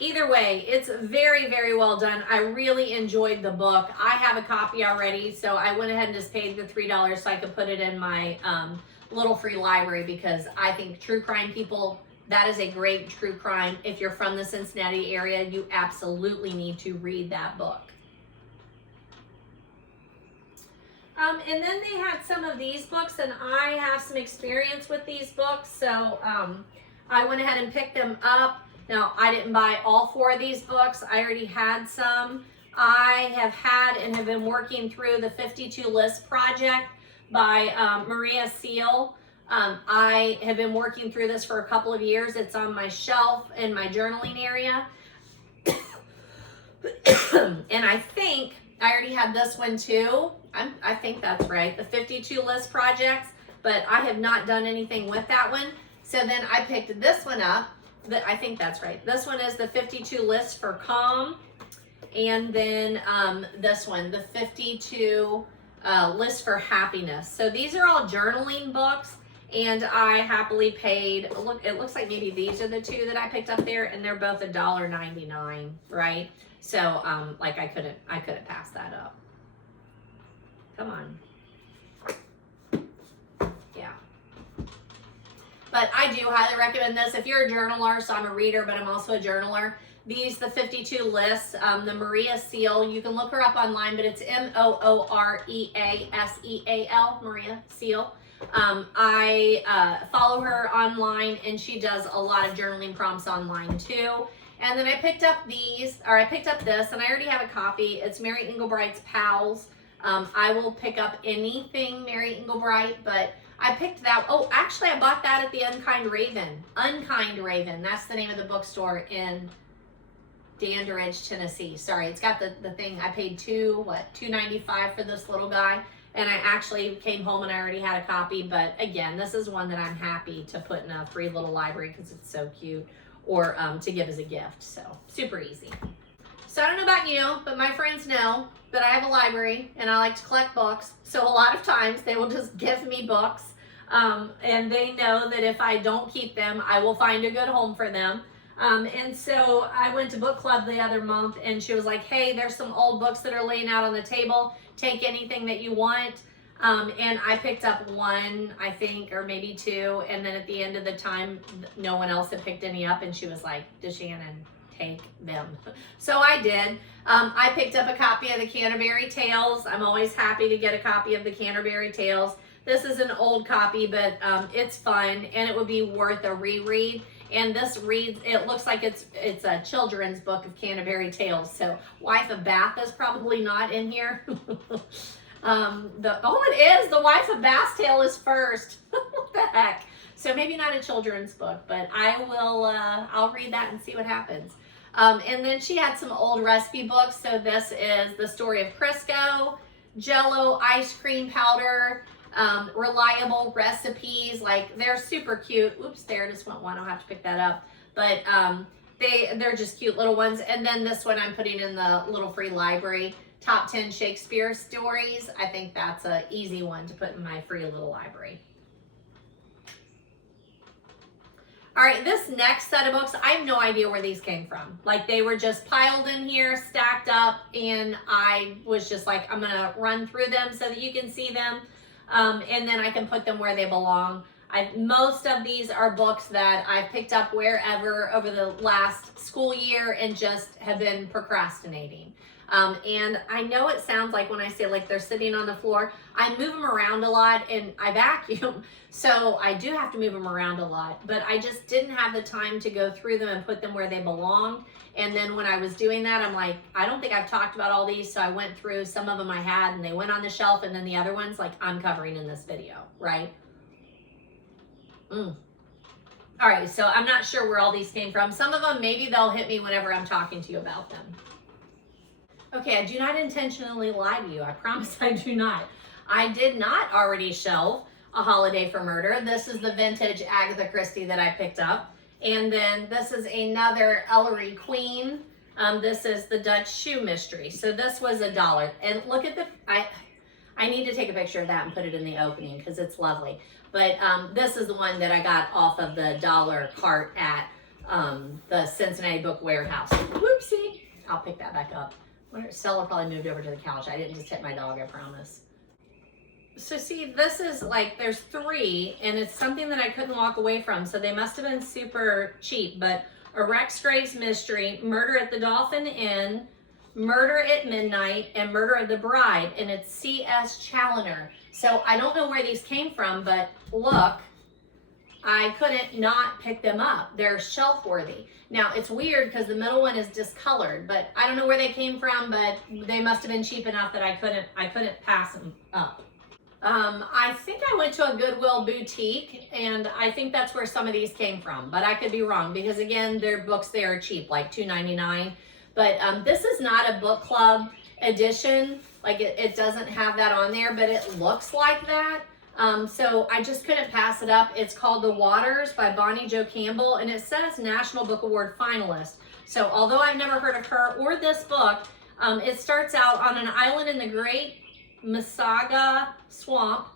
Either way, it's very, very well done. I really enjoyed the book. I have a copy already, so I went ahead and just paid the $3 so I could put it in my little free library, because I think true crime people, that is a great true crime. If you're from the Cincinnati area, you absolutely need to read that book. And then they had some of these books, and I have some experience with these books, so I went ahead and picked them up. Now, I didn't buy all 4 of these books. I already had some. I have had and have been working through the 52 List Project by Maria Seal. I have been working through this for a couple of years. It's on my shelf in my journaling area. And I think I already had this one too. I think that's right, the 52 List Projects, but I have not done anything with that one. So then I picked this one up. I think that's right. This one is the 52 Lists for Calm. And then this one, the 52 Lists for Happiness. So these are all journaling books, and I happily paid, look, it looks like maybe these are the 2 that I picked up there, and they're both $1.99, right? So like I couldn't pass that up. Come on. Yeah. But I do highly recommend this. If you're a journaler, so I'm a reader, but I'm also a journaler. These, the 52 Lists, the Maria Seal, you can look her up online, but it's Mooreaseal, Maria Seal. I follow her online, and she does a lot of journaling prompts online too. And then I picked up these, or I picked up this, and I already have a copy. It's Mary Englebright's Pals. I will pick up anything Mary Englebright, but I picked that. Oh, actually, I bought that at the Unkind Raven. Unkind Raven. That's the name of the bookstore in Danderidge, Tennessee. Sorry, it's got the thing. I paid $2.95 for this little guy, and I actually came home and I already had a copy. But again, this is one that I'm happy to put in a free little library because it's so cute, or to give as a gift. So super easy. So I don't know about you, but my friends know that I have a library and I like to collect books. So a lot of times they will just give me books, and they know that if I don't keep them, I will find a good home for them. And so I went to book club the other month, and she was like, hey, there's some old books that are laying out on the table. Take anything that you want. And I picked up 1, I think, or maybe 2. And then at the end of the time, no one else had picked any up. And she was like, DaShannon, take them. So I did. I picked up a copy of the Canterbury Tales. I'm always happy to get a copy of the Canterbury Tales. This is an old copy, but it's fun, and it would be worth a reread. And this reads, it looks like it's a children's book of Canterbury Tales. So Wife of Bath is probably not in here. It is. The Wife of Bath's Tale is first. What the heck? So maybe not a children's book, but I'll read that and see what happens. And then she had some old recipe books. So this is the story of Crisco, Jello, ice cream powder, reliable recipes. Like, they're super cute. Oops, there just went one. I'll have to pick that up. But they're just cute little ones. And then this one I'm putting in the little free library. Top 10 Shakespeare stories. I think that's an easy one to put in my free little library. All right, this next set of books, I have no idea where these came from. Like, they were just piled in here, stacked up, and I was just like, I'm gonna run through them so that you can see them, and then I can put them where they belong. Most of these are books that I've picked up wherever over the last school year and just have been procrastinating. And I know it sounds like when I say like they're sitting on the floor, I move them around a lot and I vacuum. So I do have to move them around a lot, but I just didn't have the time to go through them and put them where they belonged. And then when I was doing that, I'm like, I don't think I've talked about all these. So I went through some of them I had and they went on the shelf, and then the other ones, like, I'm covering in this video, right? All right, so I'm not sure where all these came from. Some of them, maybe they'll hit me whenever I'm talking to you about them. Okay, I do not intentionally lie to you. I promise I do not. I did not already shelve A Holiday for Murder. This is the vintage Agatha Christie that I picked up. And then this is another Ellery Queen. This is the Dutch Shoe Mystery. So this was $1. And look at the, I need to take a picture of that and put it in the opening because it's lovely. But this is the one that I got off of the dollar cart at the Cincinnati Book Warehouse. Whoopsie. I'll pick that back up. Stella probably moved over to the couch. I didn't just hit my dog, I promise. So see, this is like, there's 3, and it's something that I couldn't walk away from, so they must have been super cheap. But A Rex Graves Mystery, Murder at the Dolphin Inn, Murder at Midnight, and Murder of the Bride, and it's C.S. Challoner. So I don't know where these came from, but look, I couldn't not pick them up. They're shelf worthy. Now it's weird because the middle one is discolored, but I don't know where they came from, but they must have been cheap enough that I couldn't pass them up. I think I went to a Goodwill boutique, and I think that's where some of these came from, but I could be wrong because again, their books there are cheap, like $2.99. But this is not a book club edition. Like it doesn't have that on there, but it looks like that. So I just couldn't pass it up. It's called The Waters by Bonnie Jo Campbell, and it says National Book Award finalist. So although I've never heard of her or this book, it starts out on an island in the Great Masaga Swamp,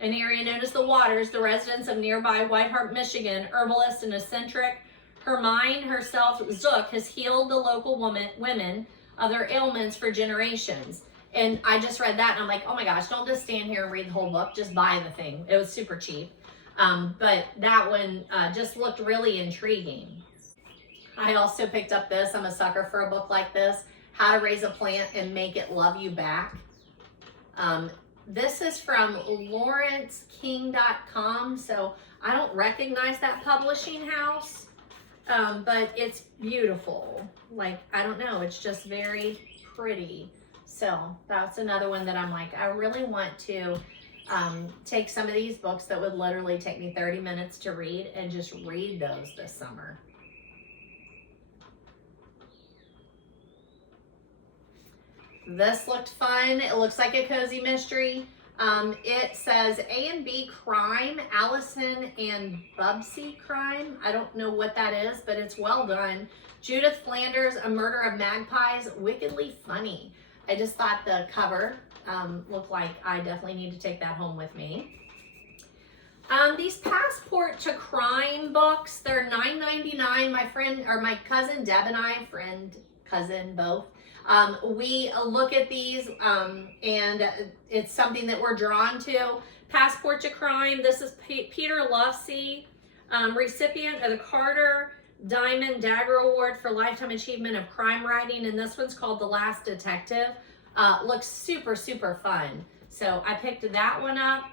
an area known as The Waters, the residents of nearby White Hart, Michigan, herbalist and eccentric Hermine herself, Zook, has healed the local women of their ailments for generations. And I just read that and I'm like, oh my gosh, don't just stand here and read the whole book, just buy the thing. It was super cheap. But that one just looked really intriguing. I also picked up this. I'm a sucker for a book like this, How to Raise a Plant and Make It Love You Back. This is from lawrenceking.com, so I don't recognize that publishing house, but it's beautiful. Like, I don't know, it's just very pretty. So that's another one that I'm like, I really want to take some of these books that would literally take me 30 minutes to read and just read those this summer. This looked fun. It looks like a cozy mystery. It says A and B Crime, Allison and Bubsy Crime. I don't know what that is, but it's well done. Judith Flanders, A Murder of Magpies, wickedly funny. I just thought the cover looked like I definitely need to take that home with me. These Passport to Crime books, they're $9.99. My friend, or my cousin Deb and I, cousin both, we look at these and it's something that we're drawn to. Passport to Crime, this is Peter Luffsey, recipient of the Carter Diamond Dagger Award for Lifetime Achievement of Crime Writing, and this one's called The Last Detective. Looks super, super fun. So I picked that one up.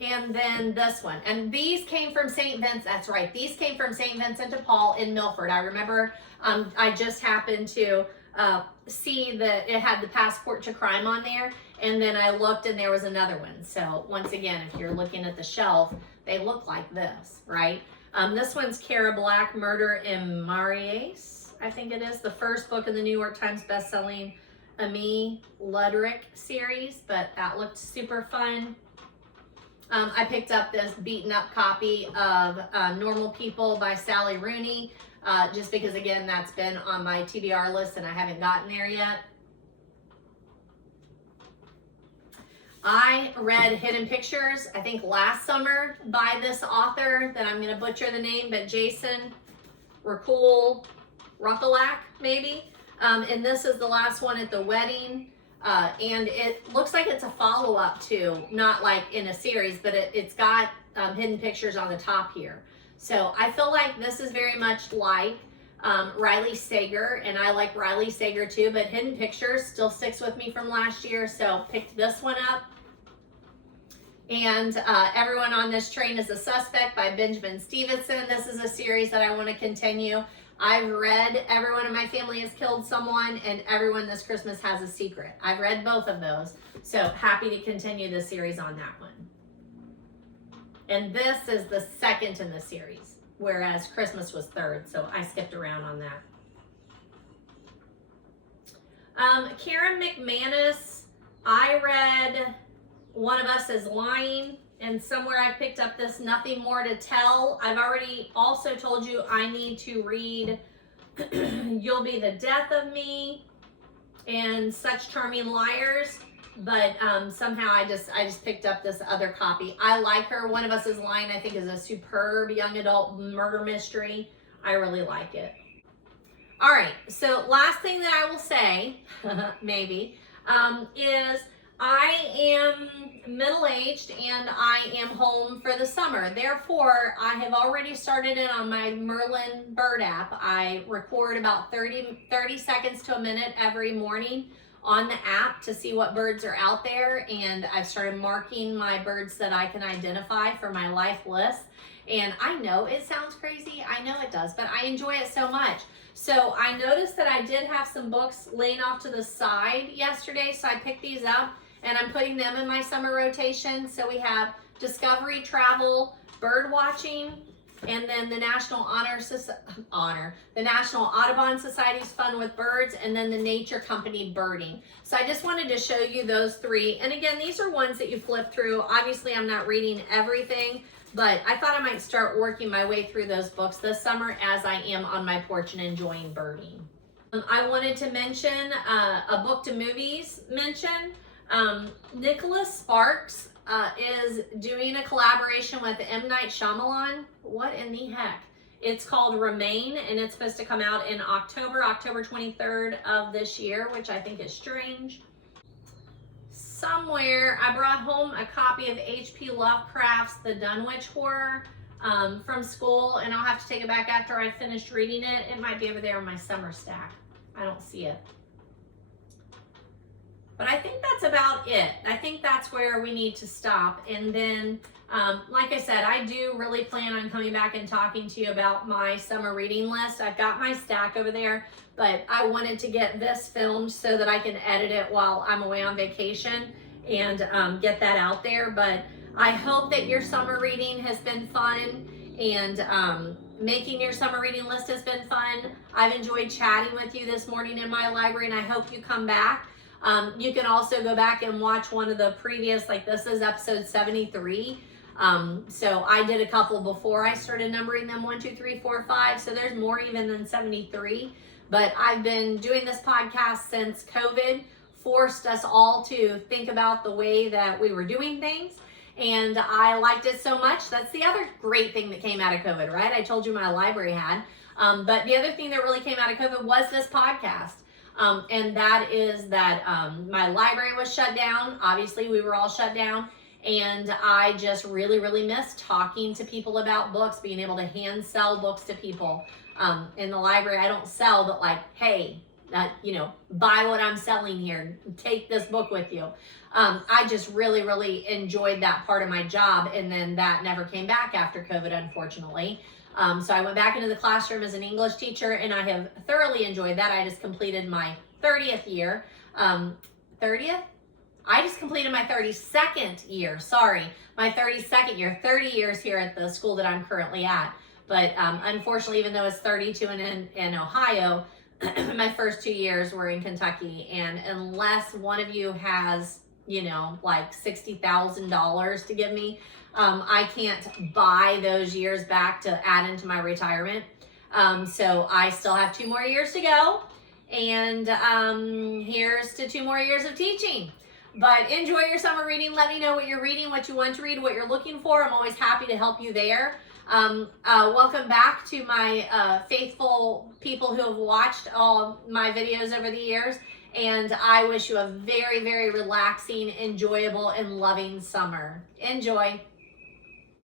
And then this one. And these came from St. Vincent. That's right. These came from St. Vincent de Paul in Milford. I remember I just happened to see that it had the Passport to Crime on there. And then I looked and there was another one. So once again, if you're looking at the shelf, they look like this, right? This one's Cara Black, Murder in Marius, I think it is. The first book in the New York Times bestselling Ami Ludwig series, but that looked super fun. I picked up this beaten up copy of Normal People by Sally Rooney, just because, again, that's been on my TBR list and I haven't gotten there yet. I read Hidden Pictures, I think last summer, by this author that I'm going to butcher the name, but Jason Hercule, maybe. And this is the last one at the wedding. And it looks like it's a follow-up to, not like in a series, but it's got hidden pictures on the top here. So I feel like this is very much like Riley Sager, and I like Riley Sager too, but Hidden Pictures still sticks with me from last year, so picked this one up. And Everyone on This Train is a Suspect by Benjamin Stevenson. This is a series that I want to continue. I've read Everyone in My Family Has Killed Someone and Everyone This Christmas Has a Secret. I've read both of those. So happy to continue the series on that one. And this is the second in the series, whereas Christmas was third, so I skipped around on that. Karen McManus, I read One of Us Is Lying, and somewhere I picked up this Nothing More to Tell. I've already also told you I need to read You'll Be the Death of Me and Such Charming Liars, but somehow I just picked up this other copy. I like her. One of Us Is Lying, I think, is a superb young adult murder mystery. I really like it. All right, so last thing that I will say, maybe, is I am middle-aged and I am home for the summer. Therefore, I have already started it on my Merlin Bird app. I record about 30 seconds to a minute every morning on the app to see what birds are out there, and I've started marking my birds that I can identify for my life list. And I know it sounds crazy, I know it does, but I enjoy it so much. So I noticed that I did have some books laying off to the side yesterday, so I picked these up and I'm putting them in my summer rotation. So we have Discovery, Travel, Bird Watching, and then the National the National Audubon Society's Fun with Birds, and then the Nature Company Birding. So I just wanted to show you those three. And again, these are ones that you flip through. Obviously, I'm not reading everything, but I thought I might start working my way through those books this summer as I am on my porch and enjoying birding. I wanted to mention a book to movies mention. Nicholas Sparks is doing a collaboration with M. Night Shyamalan. What in the heck? It's called Remain, and it's supposed to come out in October 23rd of this year, which I think is strange. Somewhere I brought home a copy of H.P. Lovecraft's The Dunwich Horror from school, and I'll have to take it back after I finished reading it. It might be over there in my summer stack. I don't see it. But I think that's about it. I think that's where we need to stop. And then, like I said, I do really plan on coming back and talking to you about my summer reading list. I've got my stack over there, but I wanted to get this filmed so that I can edit it while I'm away on vacation and get that out there. But I hope that your summer reading has been fun, and making your summer reading list has been fun. I've enjoyed chatting with you this morning in my library, and I hope you come back. You can also go back and watch one of the previous, like this is episode 73. So I did a couple before I started numbering them 1, 2, 3, 4, 5. So there's more even than 73. But I've been doing this podcast since COVID forced us all to think about the way that we were doing things. And I liked it so much. That's the other great thing that came out of COVID, right? I told you my library had. But the other thing that really came out of COVID was this podcast. And that is that my library was shut down. Obviously, we were all shut down. And I just really, really miss talking to people about books, being able to hand sell books to people. In the library, I don't sell, but like, hey, buy what I'm selling here. Take this book with you. I just really, really enjoyed that part of my job. And then that never came back after COVID, unfortunately. So I went back into the classroom as an English teacher, and I have thoroughly enjoyed that. I just completed my 30th year. 30th? I just completed my 32nd year. Sorry, my 32nd year. 30 years here at the school that I'm currently at. But unfortunately, even though it's 32 in Ohio, my first 2 years were in Kentucky. And unless one of you has, like $60,000 to give me, I can't buy those years back to add into my retirement. So I still have 2 more years to go. And here's to 2 more years of teaching. But enjoy your summer reading. Let me know what you're reading, what you want to read, what you're looking for. I'm always happy to help you there. Welcome back to my faithful people who have watched all my videos over the years. And I wish you a very, very relaxing, enjoyable, and loving summer. Enjoy.